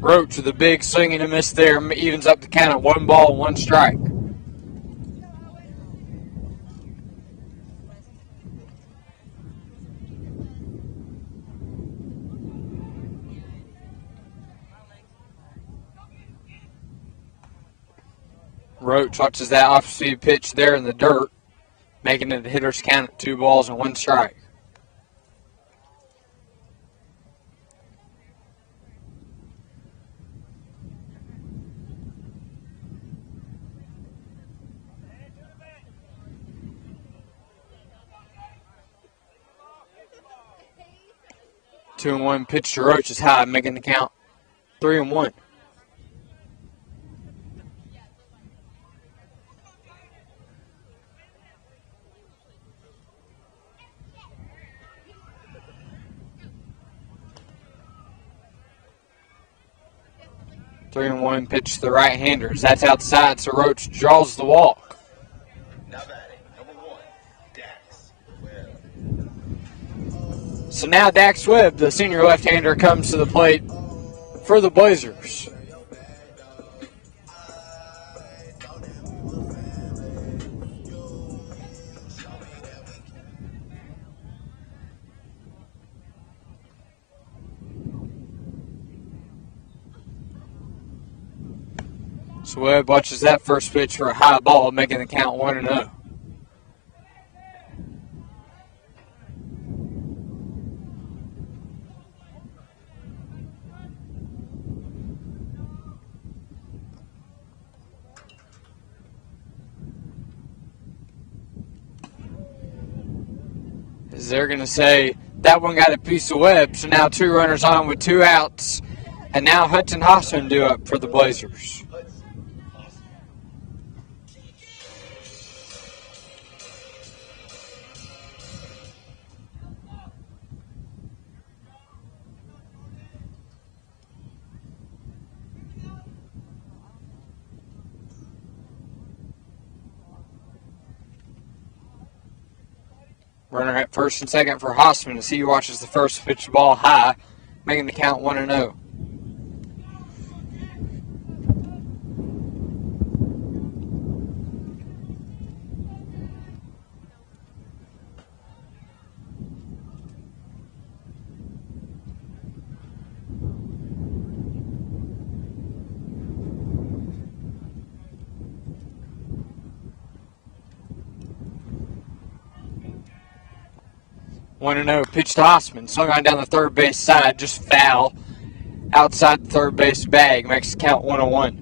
Roach with a big swing and a miss there, evens up the count at 1 ball, 1 strike. Roach watches that off-speed pitch there in the dirt, making it a hitter's count at 2 balls and 1 strike. Two and 1 pitch to Roach is high, making the count 3-1. Three and 1 pitch to the right-handers. That's outside, so Roach draws the walk. Now batting, number 1, Dax Webb. So now Dax Webb, the senior left-hander, comes to the plate for the Blazers. So Webb watches that first pitch for a high ball, making the count 1-0. As they're going to say, that one got a piece of Webb, so now 2 runners on with 2 outs. And now Hudson Hossman due up for the Blazers. Runner at first and second for Hossman as he watches the first pitch ball high, making the count 1-0. One and 0 pitch to Hossman, swung on down the third base side, just foul outside the third base bag, makes the count 1-1.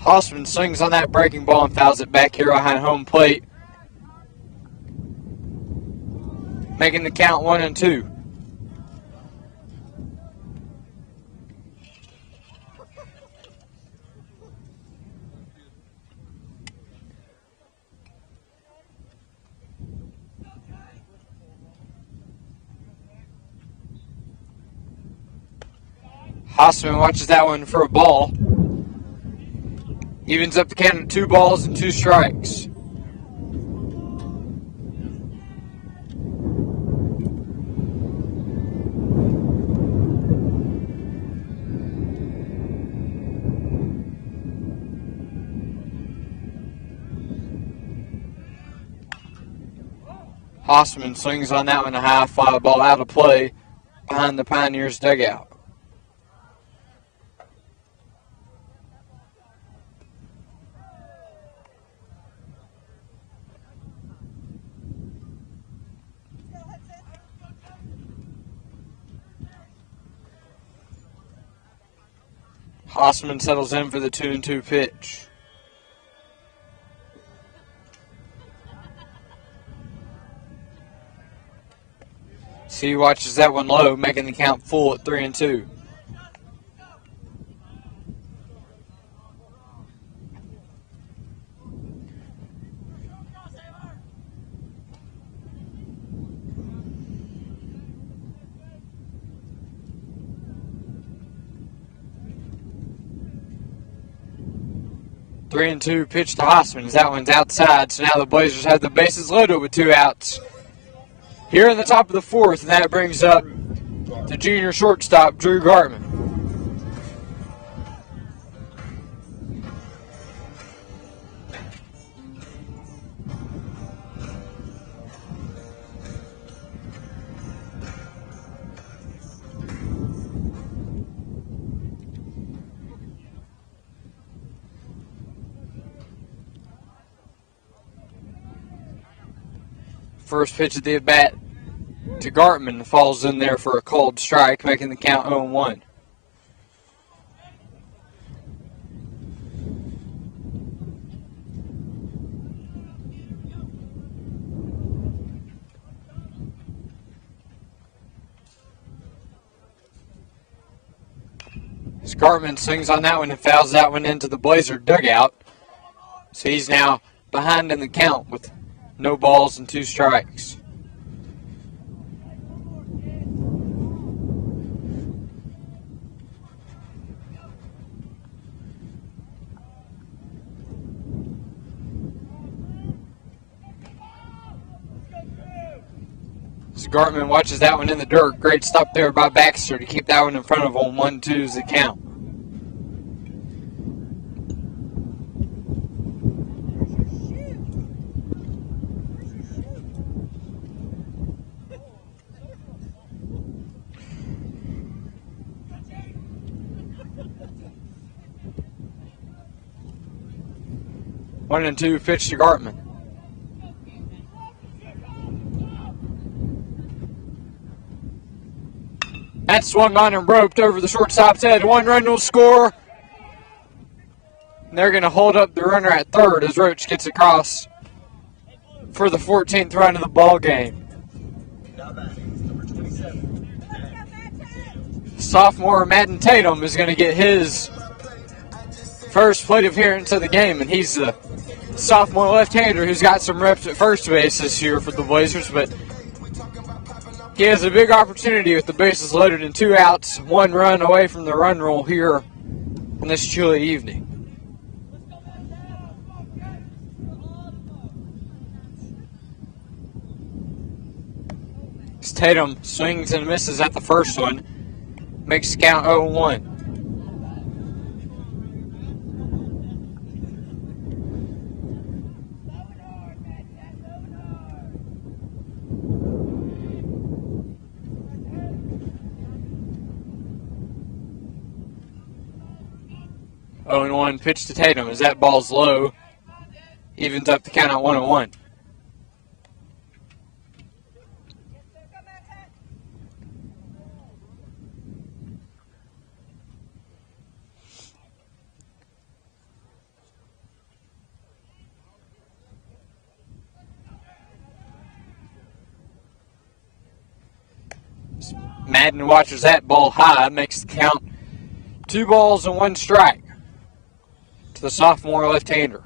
Hossman swings on that breaking ball and fouls it back here behind home plate, making the count 1-2. Hossman watches that one for a ball. Evens up the count at 2 balls and 2 strikes. Hossman swings on that one, a high fly ball out of play behind the Pioneers dugout. Hossman settles in for the 2-2 pitch. C watches that one low, making the count full at 3-2. Three and 2 pitch to Hossman as that one's outside. So now the Blazers have the bases loaded with 2 outs here in the top of the 4th, and that brings up to junior shortstop Drew Gartman. First pitch of the at-bat to Gartman falls in there for a called strike, making the count 0-1. As Gartman swings on that one and fouls that one into the Blazer dugout. So he's now behind in the count with no balls and 2 strikes. As Gartman watches that one in the dirt. Great stop there by Baxter to keep that one in front of him. 1-2 is the count. One and 2 pitch to Gartman. That swung on and roped over the shortstop's head. 1 run will score. And they're going to hold up the runner at third as Roach gets across for the 14th run of the ball game. Now batting, number 27. Sophomore Madden Tatum is going to get his first plate appearance of the game, and he's the sophomore left-hander who's got some reps at first base this year for the Blazers, but he has a big opportunity with the bases loaded and 2 outs, 1 run away from the run rule here on this chilly evening. As Tatum swings and misses at the first one, makes the count 0-1. Oh, and 1 pitch to Tatum as that ball's low. Evens up the count at 1-1. Madden watches that ball high, makes the count 2 balls and 1 strike to the sophomore left-hander.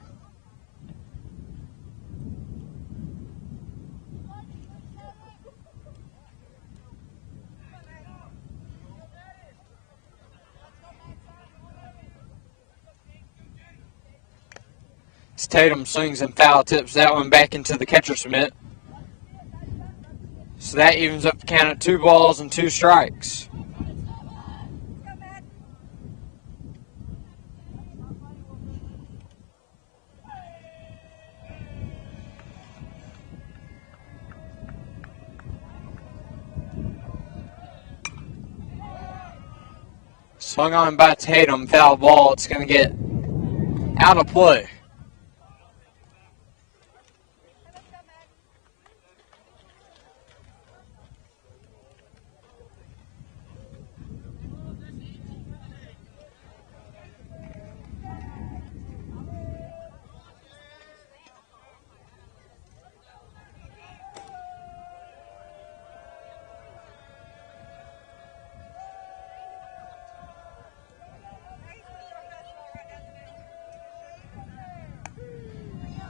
As Tatum swings and foul tips that one back into the catcher's mitt. So that evens up the count at 2 balls and 2 strikes. Swung on by Tatum, foul ball. It's going to get out of play.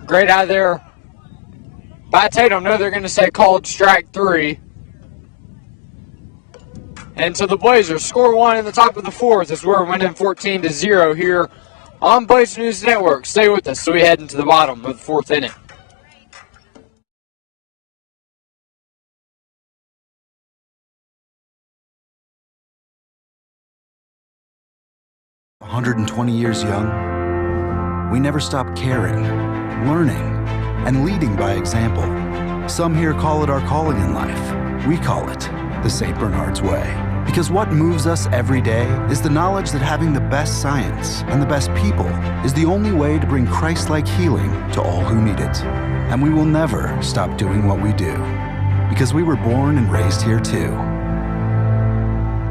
Great out there by Tatum. No, they're going to say called strike 3. And so the Blazers score 1 in the top of the 4th as we're winning 14-0 here on Blaze News Network. Stay with us so we head into the bottom of the 4th inning. 120 years young? We never stop caring, learning, and leading by example. Some here call it our calling in life. We call it the St. Bernard's Way. Because what moves us every day is the knowledge that having the best science and the best people is the only way to bring Christ-like healing to all who need it. And we will never stop doing what we do, because we were born and raised here too.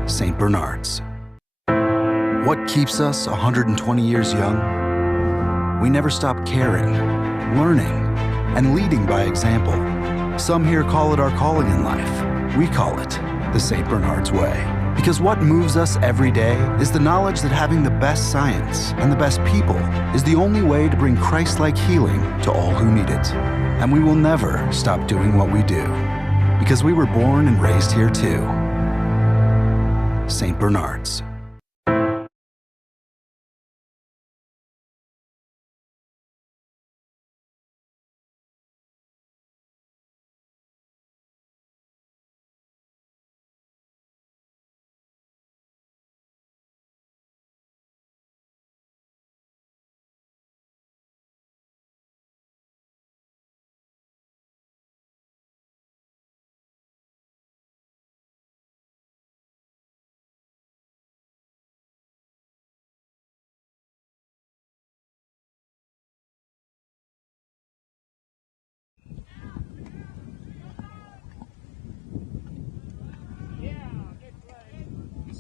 St. Bernard's. What keeps us 120 years young? We never stop caring, learning, and leading by example. Some here call it our calling in life. We call it the St. Bernard's Way. Because what moves us every day is the knowledge that having the best science and the best people is the only way to bring Christ-like healing to all who need it. And we will never stop doing what we do, because we were born and raised here too. St. Bernard's.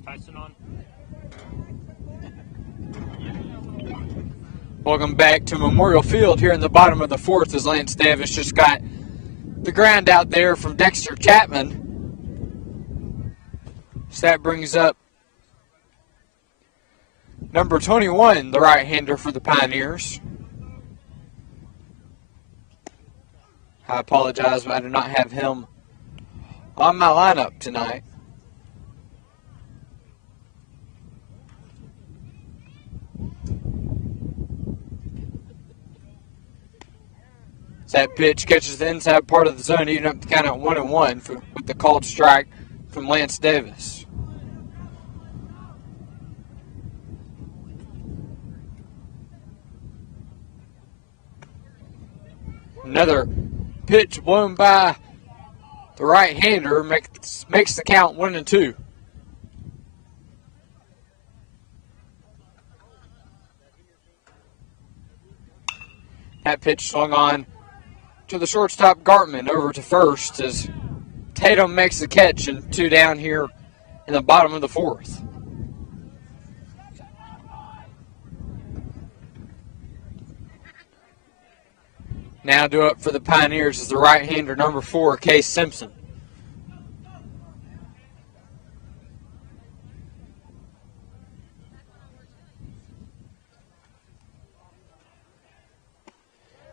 Tyson on. Welcome back to Memorial Field here in the bottom of the fourth as Lance Davis just got the ground out there from Dexter Chapman. So that brings up number 21, the right-hander for the Pioneers. I apologize, but I do not have him on my lineup tonight. That pitch catches the inside part of the zone, even up to count at 1-1 with the called strike from Lance Davis. Another pitch blown by the right-hander makes the count 1-2. That pitch swung on to the shortstop Gartman over to first as Tatum makes the catch and 2 down here in the bottom of the fourth. Now due up for the Pioneers is the right-hander number 4, Case Simpson.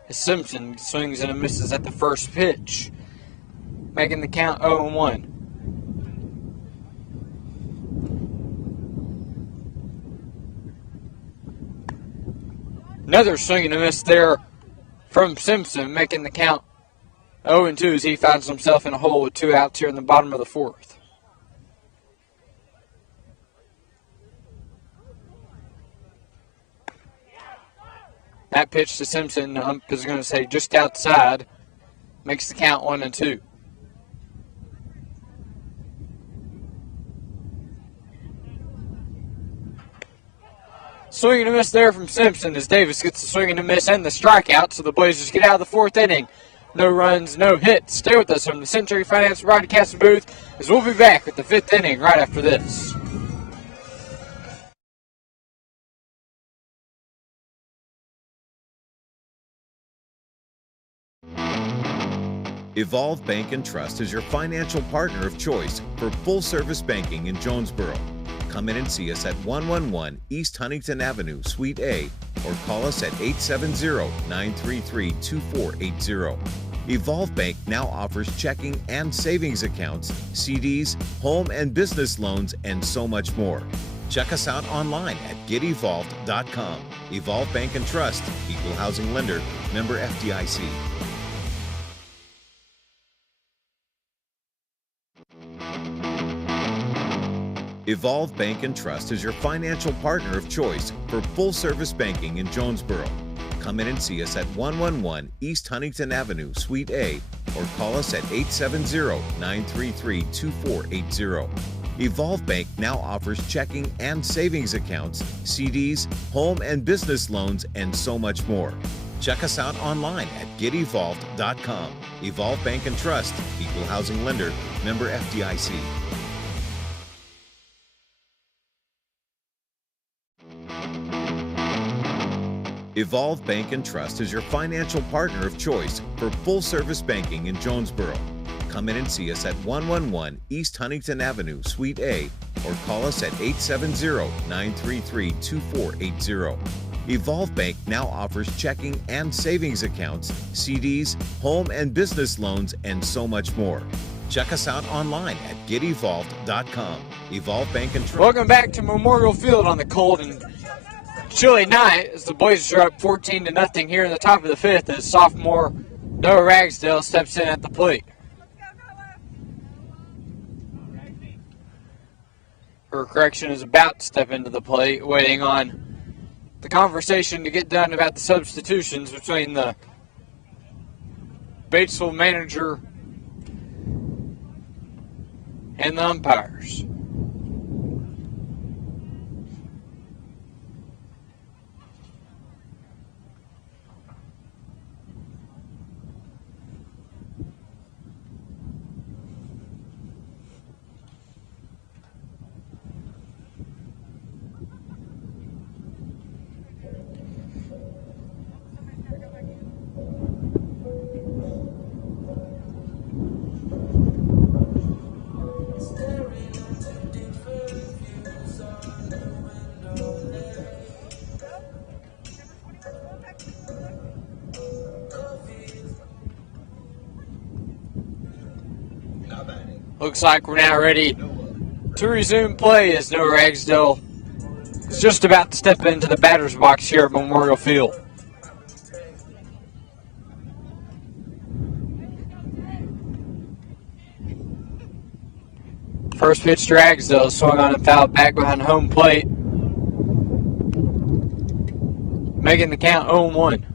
Simpson swings and misses at the first pitch, making the count 0-1. Another swing and a miss there from Simpson, making the count 0-2 as he finds himself in a hole with 2 outs here in the bottom of the fourth. That pitch to Simpson, ump is going to say just outside, makes the count 1-2. Swing and a miss there from Simpson as Davis gets the swing and a miss and the strikeout, so the Blazers get out of the fourth inning. No runs, no hits. Stay with us from the Century Finance broadcast booth as we'll be back with the 5th inning right after this. Evolve Bank and Trust is your financial partner of choice for full-service banking in Jonesboro. Come in and see us at 111 East Huntington Avenue, Suite A, or call us at 870-933-2480. Evolve Bank now offers checking and savings accounts, CDs, home and business loans, and so much more. Check us out online at getevolved.com. Evolve Bank and Trust, Equal Housing Lender, member FDIC. Evolve Bank and Trust is your financial partner of choice for full-service banking in Jonesboro. Come in and see us at 111 East Huntington Avenue, Suite A, or call us at 870-933-2480. Evolve Bank now offers checking and savings accounts, CDs, home and business loans, and so much more. Check us out online at getevolved.com. Evolve Bank and Trust, Equal Housing Lender, member FDIC. Evolve Bank and Trust is your financial partner of choice for full-service banking in Jonesboro. Come in and see us at 111 East Huntington Avenue, Suite A, or call us at 870-933-2480. Evolve Bank now offers checking and savings accounts, CDs, home and business loans, and so much more. Check us out online at getevolved.com. Evolve Bank and Trust. Welcome back to Memorial Field on the cold and chilly night as the Blazers are up 14-0 here in the top of the fifth as sophomore Noah Ragsdale steps in at the plate. Her correction is about to step into the plate, waiting on the conversation to get done about the substitutions between the Batesville manager and the umpires. Looks like we're now ready to resume play as Noah Ragsdale is just about to step into the batter's box here at Memorial Field. First pitch to Ragsdale, swung on and fouled back behind home plate, making the count 0-1.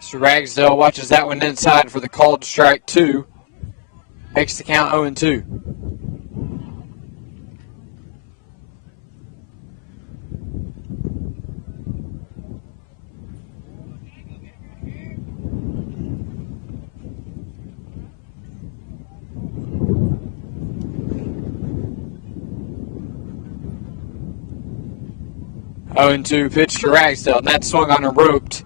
So Ragsdale watches that one inside for the called strike 2. Makes the count 0-2. Oh, and 2 pitch to Ragsdale, and that swung on and roped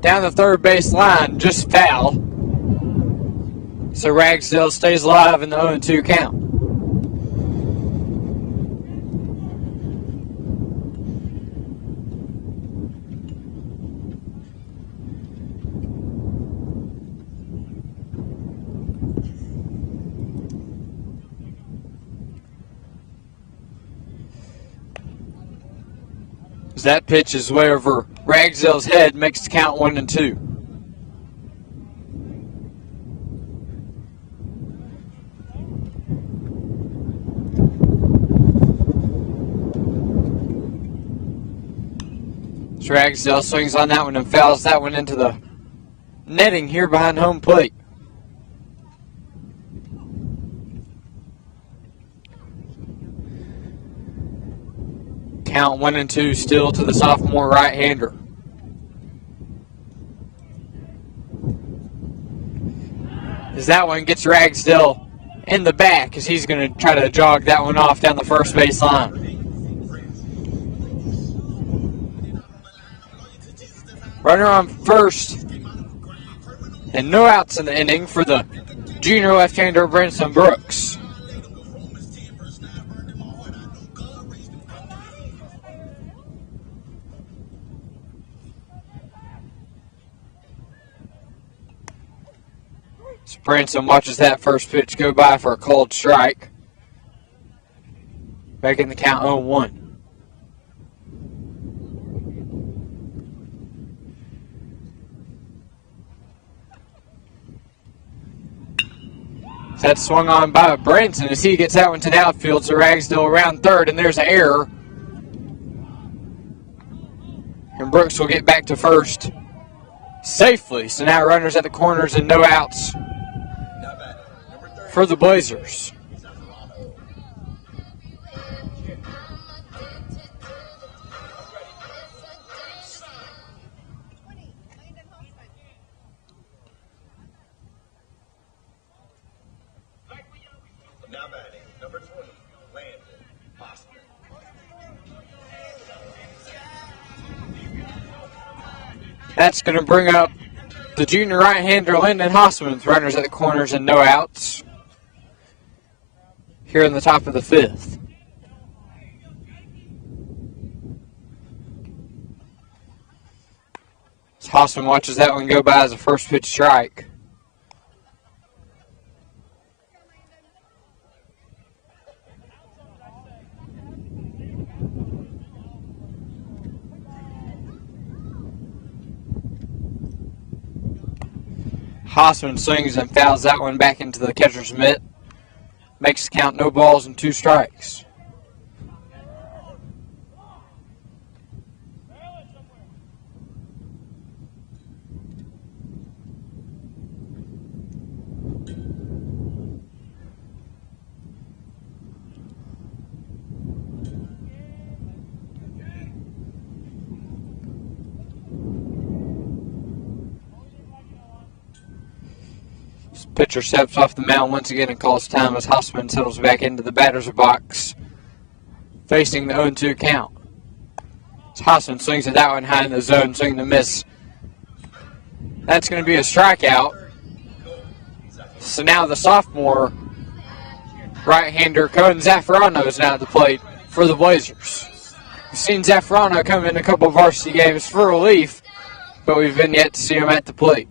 down the third base line, just foul. So Ragsdale stays alive in the 0-2 count. As that pitch is way over Ragsdale's head, makes the count 1-2. So Ragsdale swings on that one and fouls that one into the netting here behind home plate. Count 1-2 still to the sophomore right-hander. As that one gets Ragsdale in the back as he's going to try to jog that one off down the first base line. Runner on first and no outs in the inning for the junior left-hander Brinson Brooks. Branson watches that first pitch go by for a called strike, making the count 0-1. That's swung on by Branson as he gets that one to the outfield. So Ragsdale around third, and there's an error. And Brooks will get back to first safely. So now runners at the corners and no outs for the Blazers. Now batting, number 20, Landon Hoskins. That's going to bring up the junior right-hander Landon Hossman with runners at the corners and no outs here in the top of the fifth. As Hossman watches that one go by as a first pitch strike. Hossman swings and fouls that one back into the catcher's mitt. Makes the count no balls and 2 strikes. Pitcher steps off the mound once again and calls time as Hossman settles back into the batter's box, facing the 0-2 count. As Hossman swings at that one high in the zone, swinging to miss. That's going to be a strikeout. So now the sophomore right-hander Cohen Zaffarano is now at the plate for the Blazers. We've seen Zaffarano come in a couple of varsity games for relief, but we've been yet to see him at the plate.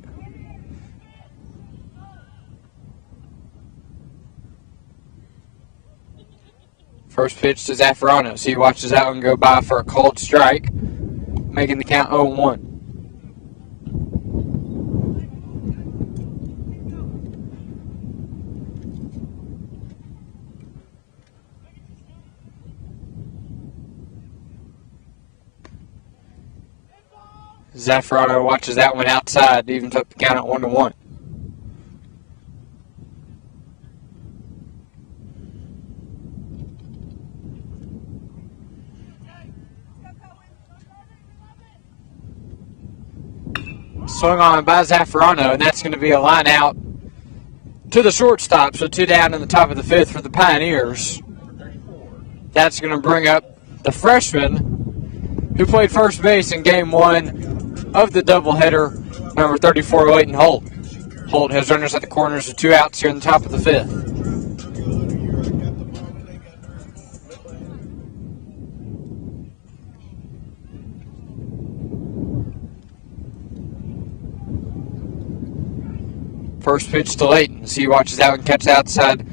First pitch to Zaffarano. So he watches that one go by for a called strike, making the count 0-1. Zaffarano watches that one outside, evens up the count at 1-1. Swung on by Zaffarano, and that's going to be a line out to the shortstop. So 2 down in the top of the fifth for the Pioneers. That's going to bring up the freshman who played first base in game 1 of the doubleheader, number 34, Leighton Holt. Holt has runners at the corners with 2 outs here in the top of the fifth. First pitch to Leighton. So he watches that one catch outside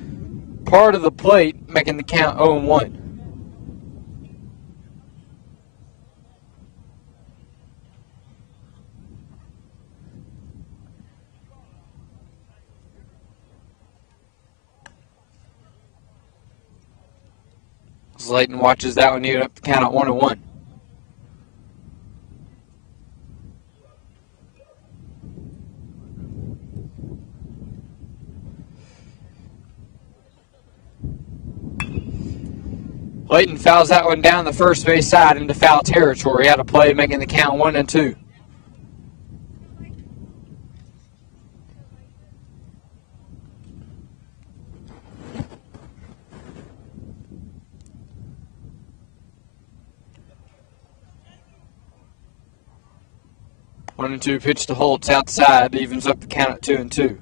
part of the plate, making the count 0-1. Leighton watches that one even up the count at 1-1. Leighton fouls that one down the first base side into foul territory. Out of play, making the count 1-2. One and two pitch to Holtz outside, evens up the count at 2-2.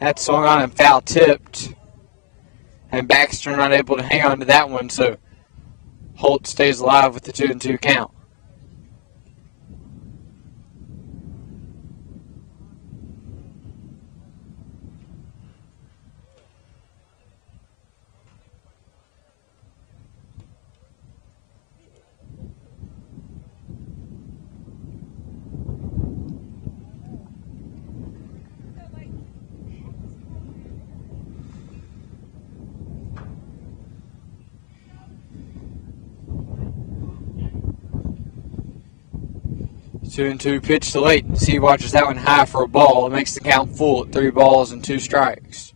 That swung on and foul tipped. And Baxter not able to hang on to that one, so Holt stays alive with the 2-2 count. 2-2 pitch to Layton. He watches that one high for a ball. It makes the count full at 3 balls and 2 strikes.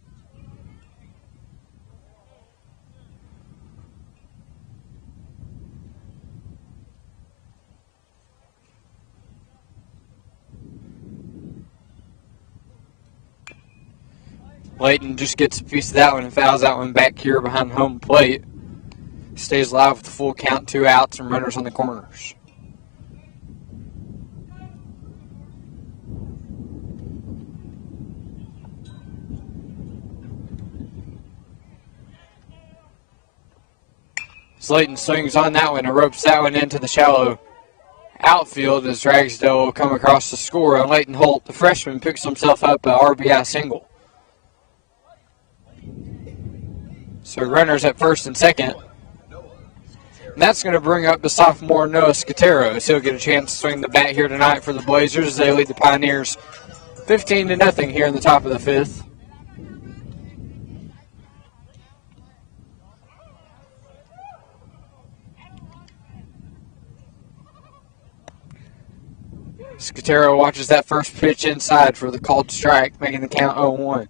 Layton just gets a piece of that one and fouls that one back here behind home plate. Stays alive with the full count, 2 outs and runners on the corners. Slayton swings on that one and ropes that one into the shallow outfield as Ragsdale will come across the score. And Layton Holt, the freshman, picks himself up an RBI single. So runners at first and second. And that's going to bring up the sophomore Noah Scatero, as he'll get a chance to swing the bat here tonight for the Blazers as they lead the Pioneers 15-0 here in the top of the 5th. Scatero watches that first pitch inside for the called strike, making the count 0-1.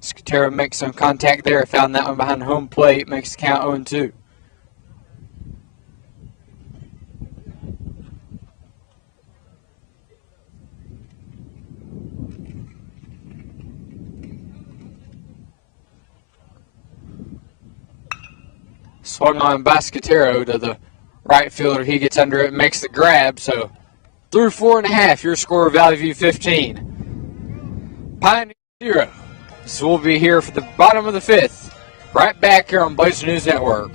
Scatero makes some contact there, found that one behind home plate, makes the count 0-2. Swung on by Scatero to the right fielder. He gets under it and makes the grab. So through 4.5, your score, Valley View 15. Pioneer 0. So we'll be here for the bottom of the 5th. Right back here on Blazer News Network.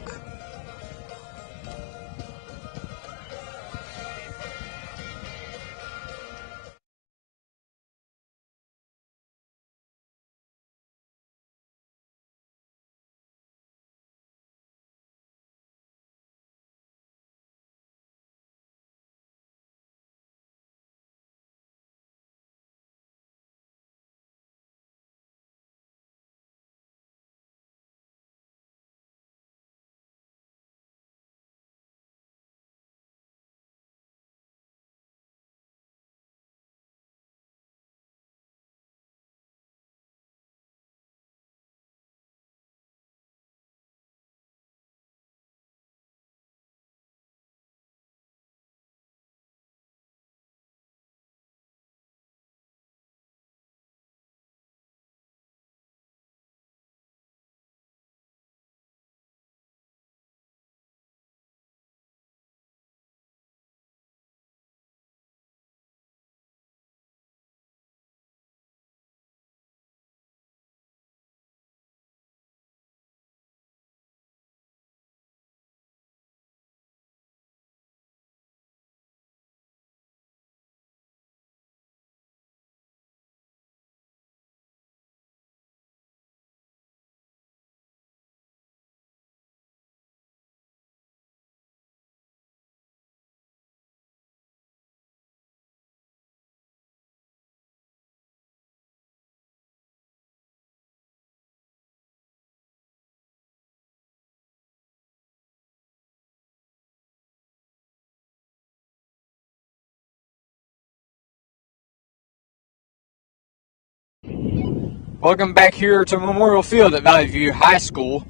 Welcome back here to Memorial Field at Valley View High School.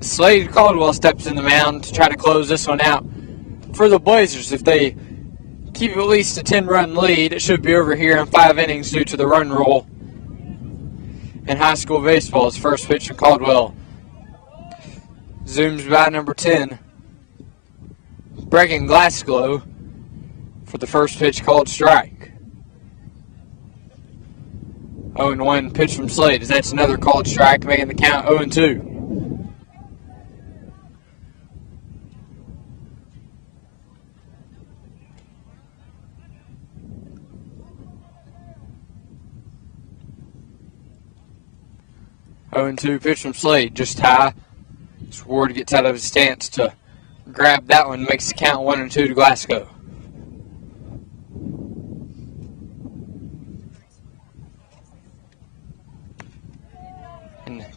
Slade Caldwell steps in the mound to try to close this one out for the Blazers. If they keep at least a 10-run lead, it should be over here in 5 innings due to the run rule in high school baseball. His first pitch from Caldwell zooms by number 10, Brecken Glasgow, for the first pitch called strike. 0-1 pitch from Slade, as that's another called strike, making the count 0-2. Pitch from Slade, just high. Ward gets out of his stance to grab that one, makes the count 1-2 to Glasgow.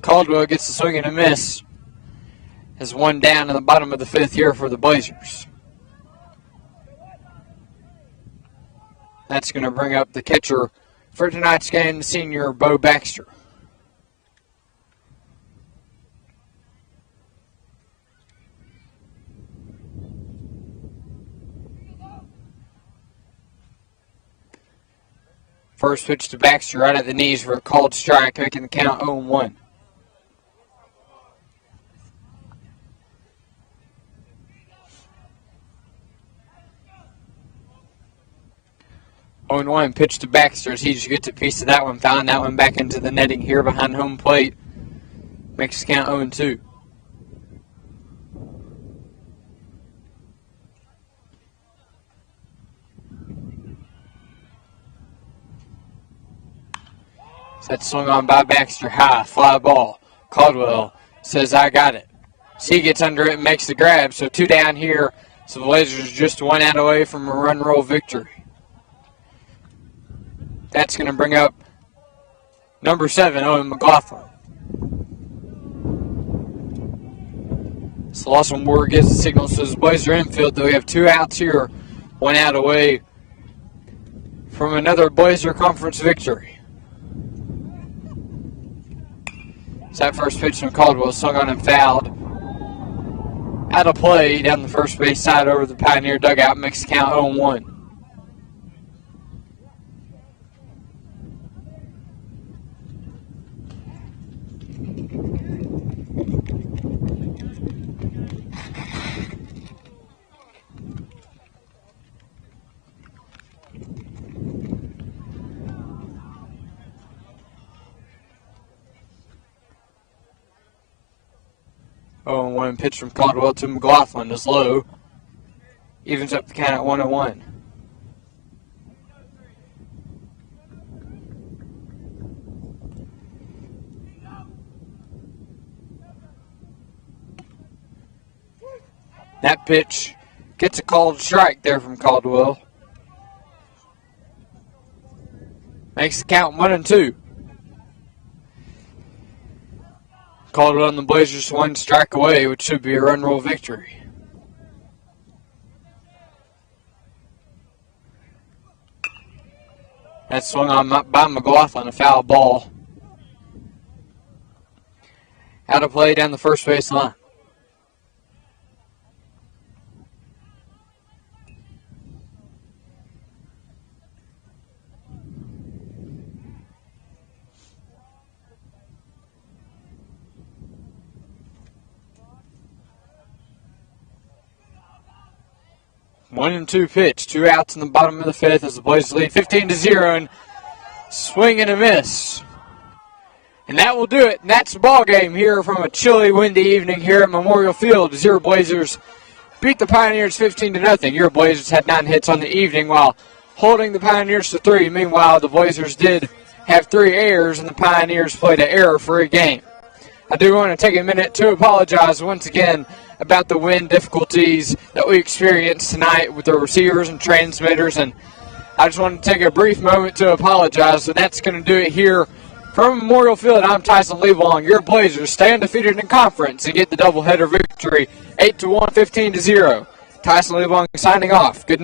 Caldwell gets the swing and a miss. Has one down in the bottom of the fifth here for the Blazers. That's going to bring up the catcher for tonight's game, the senior Bo Baxter. First pitch to Baxter right at the knees for a called strike, making the count 0-1. One pitch to Baxter as he just gets a piece of that one, fouling that one back into the netting here behind home plate. Makes the count 0-2. That's swung on by Baxter high, fly ball. Caldwell says, I got it. So he gets under it and makes the grab. So 2 down here. So the Blazers just 1 out away from a run roll victory. That's going to bring up number 7, Owen McLaughlin. So Lawson Ward gives the signal to his Blazer infield that we have 2 outs here, 1 out away from another Blazer Conference victory. So that first pitch from Caldwell swung on and fouled. Out of play down the first base side over the Pioneer dugout, makes the count 0-1. One pitch from Caldwell to McLaughlin is low. Evens up the count at 1-1. That pitch gets a called strike there from Caldwell. Makes the count 1-2. Caldwell and the Blazers 1 strike away, which should be a run roll victory. That swung on by McLaughlin, a foul ball. Out of play down the first base line. One and 2 pitch, 2 outs in the bottom of the fifth as the Blazers lead 15-0 and swing and a miss. And that will do it. And that's the ball game here from a chilly, windy evening here at Memorial Field as your Blazers beat the Pioneers 15-0. Your Blazers had 9 hits on the evening while holding the Pioneers to 3. Meanwhile, the Blazers did have 3 errors and the Pioneers played an error-free game. I do want to take a minute to apologize once again about the wind difficulties that we experienced tonight with the receivers and transmitters, and I just want to take a brief moment to apologize. So that's going to do it here from Memorial Field. I'm Tyson Lebong. Your Blazers stay undefeated in conference and get the doubleheader victory, 8-1, 15-0. Tyson Lebong signing off. Good night.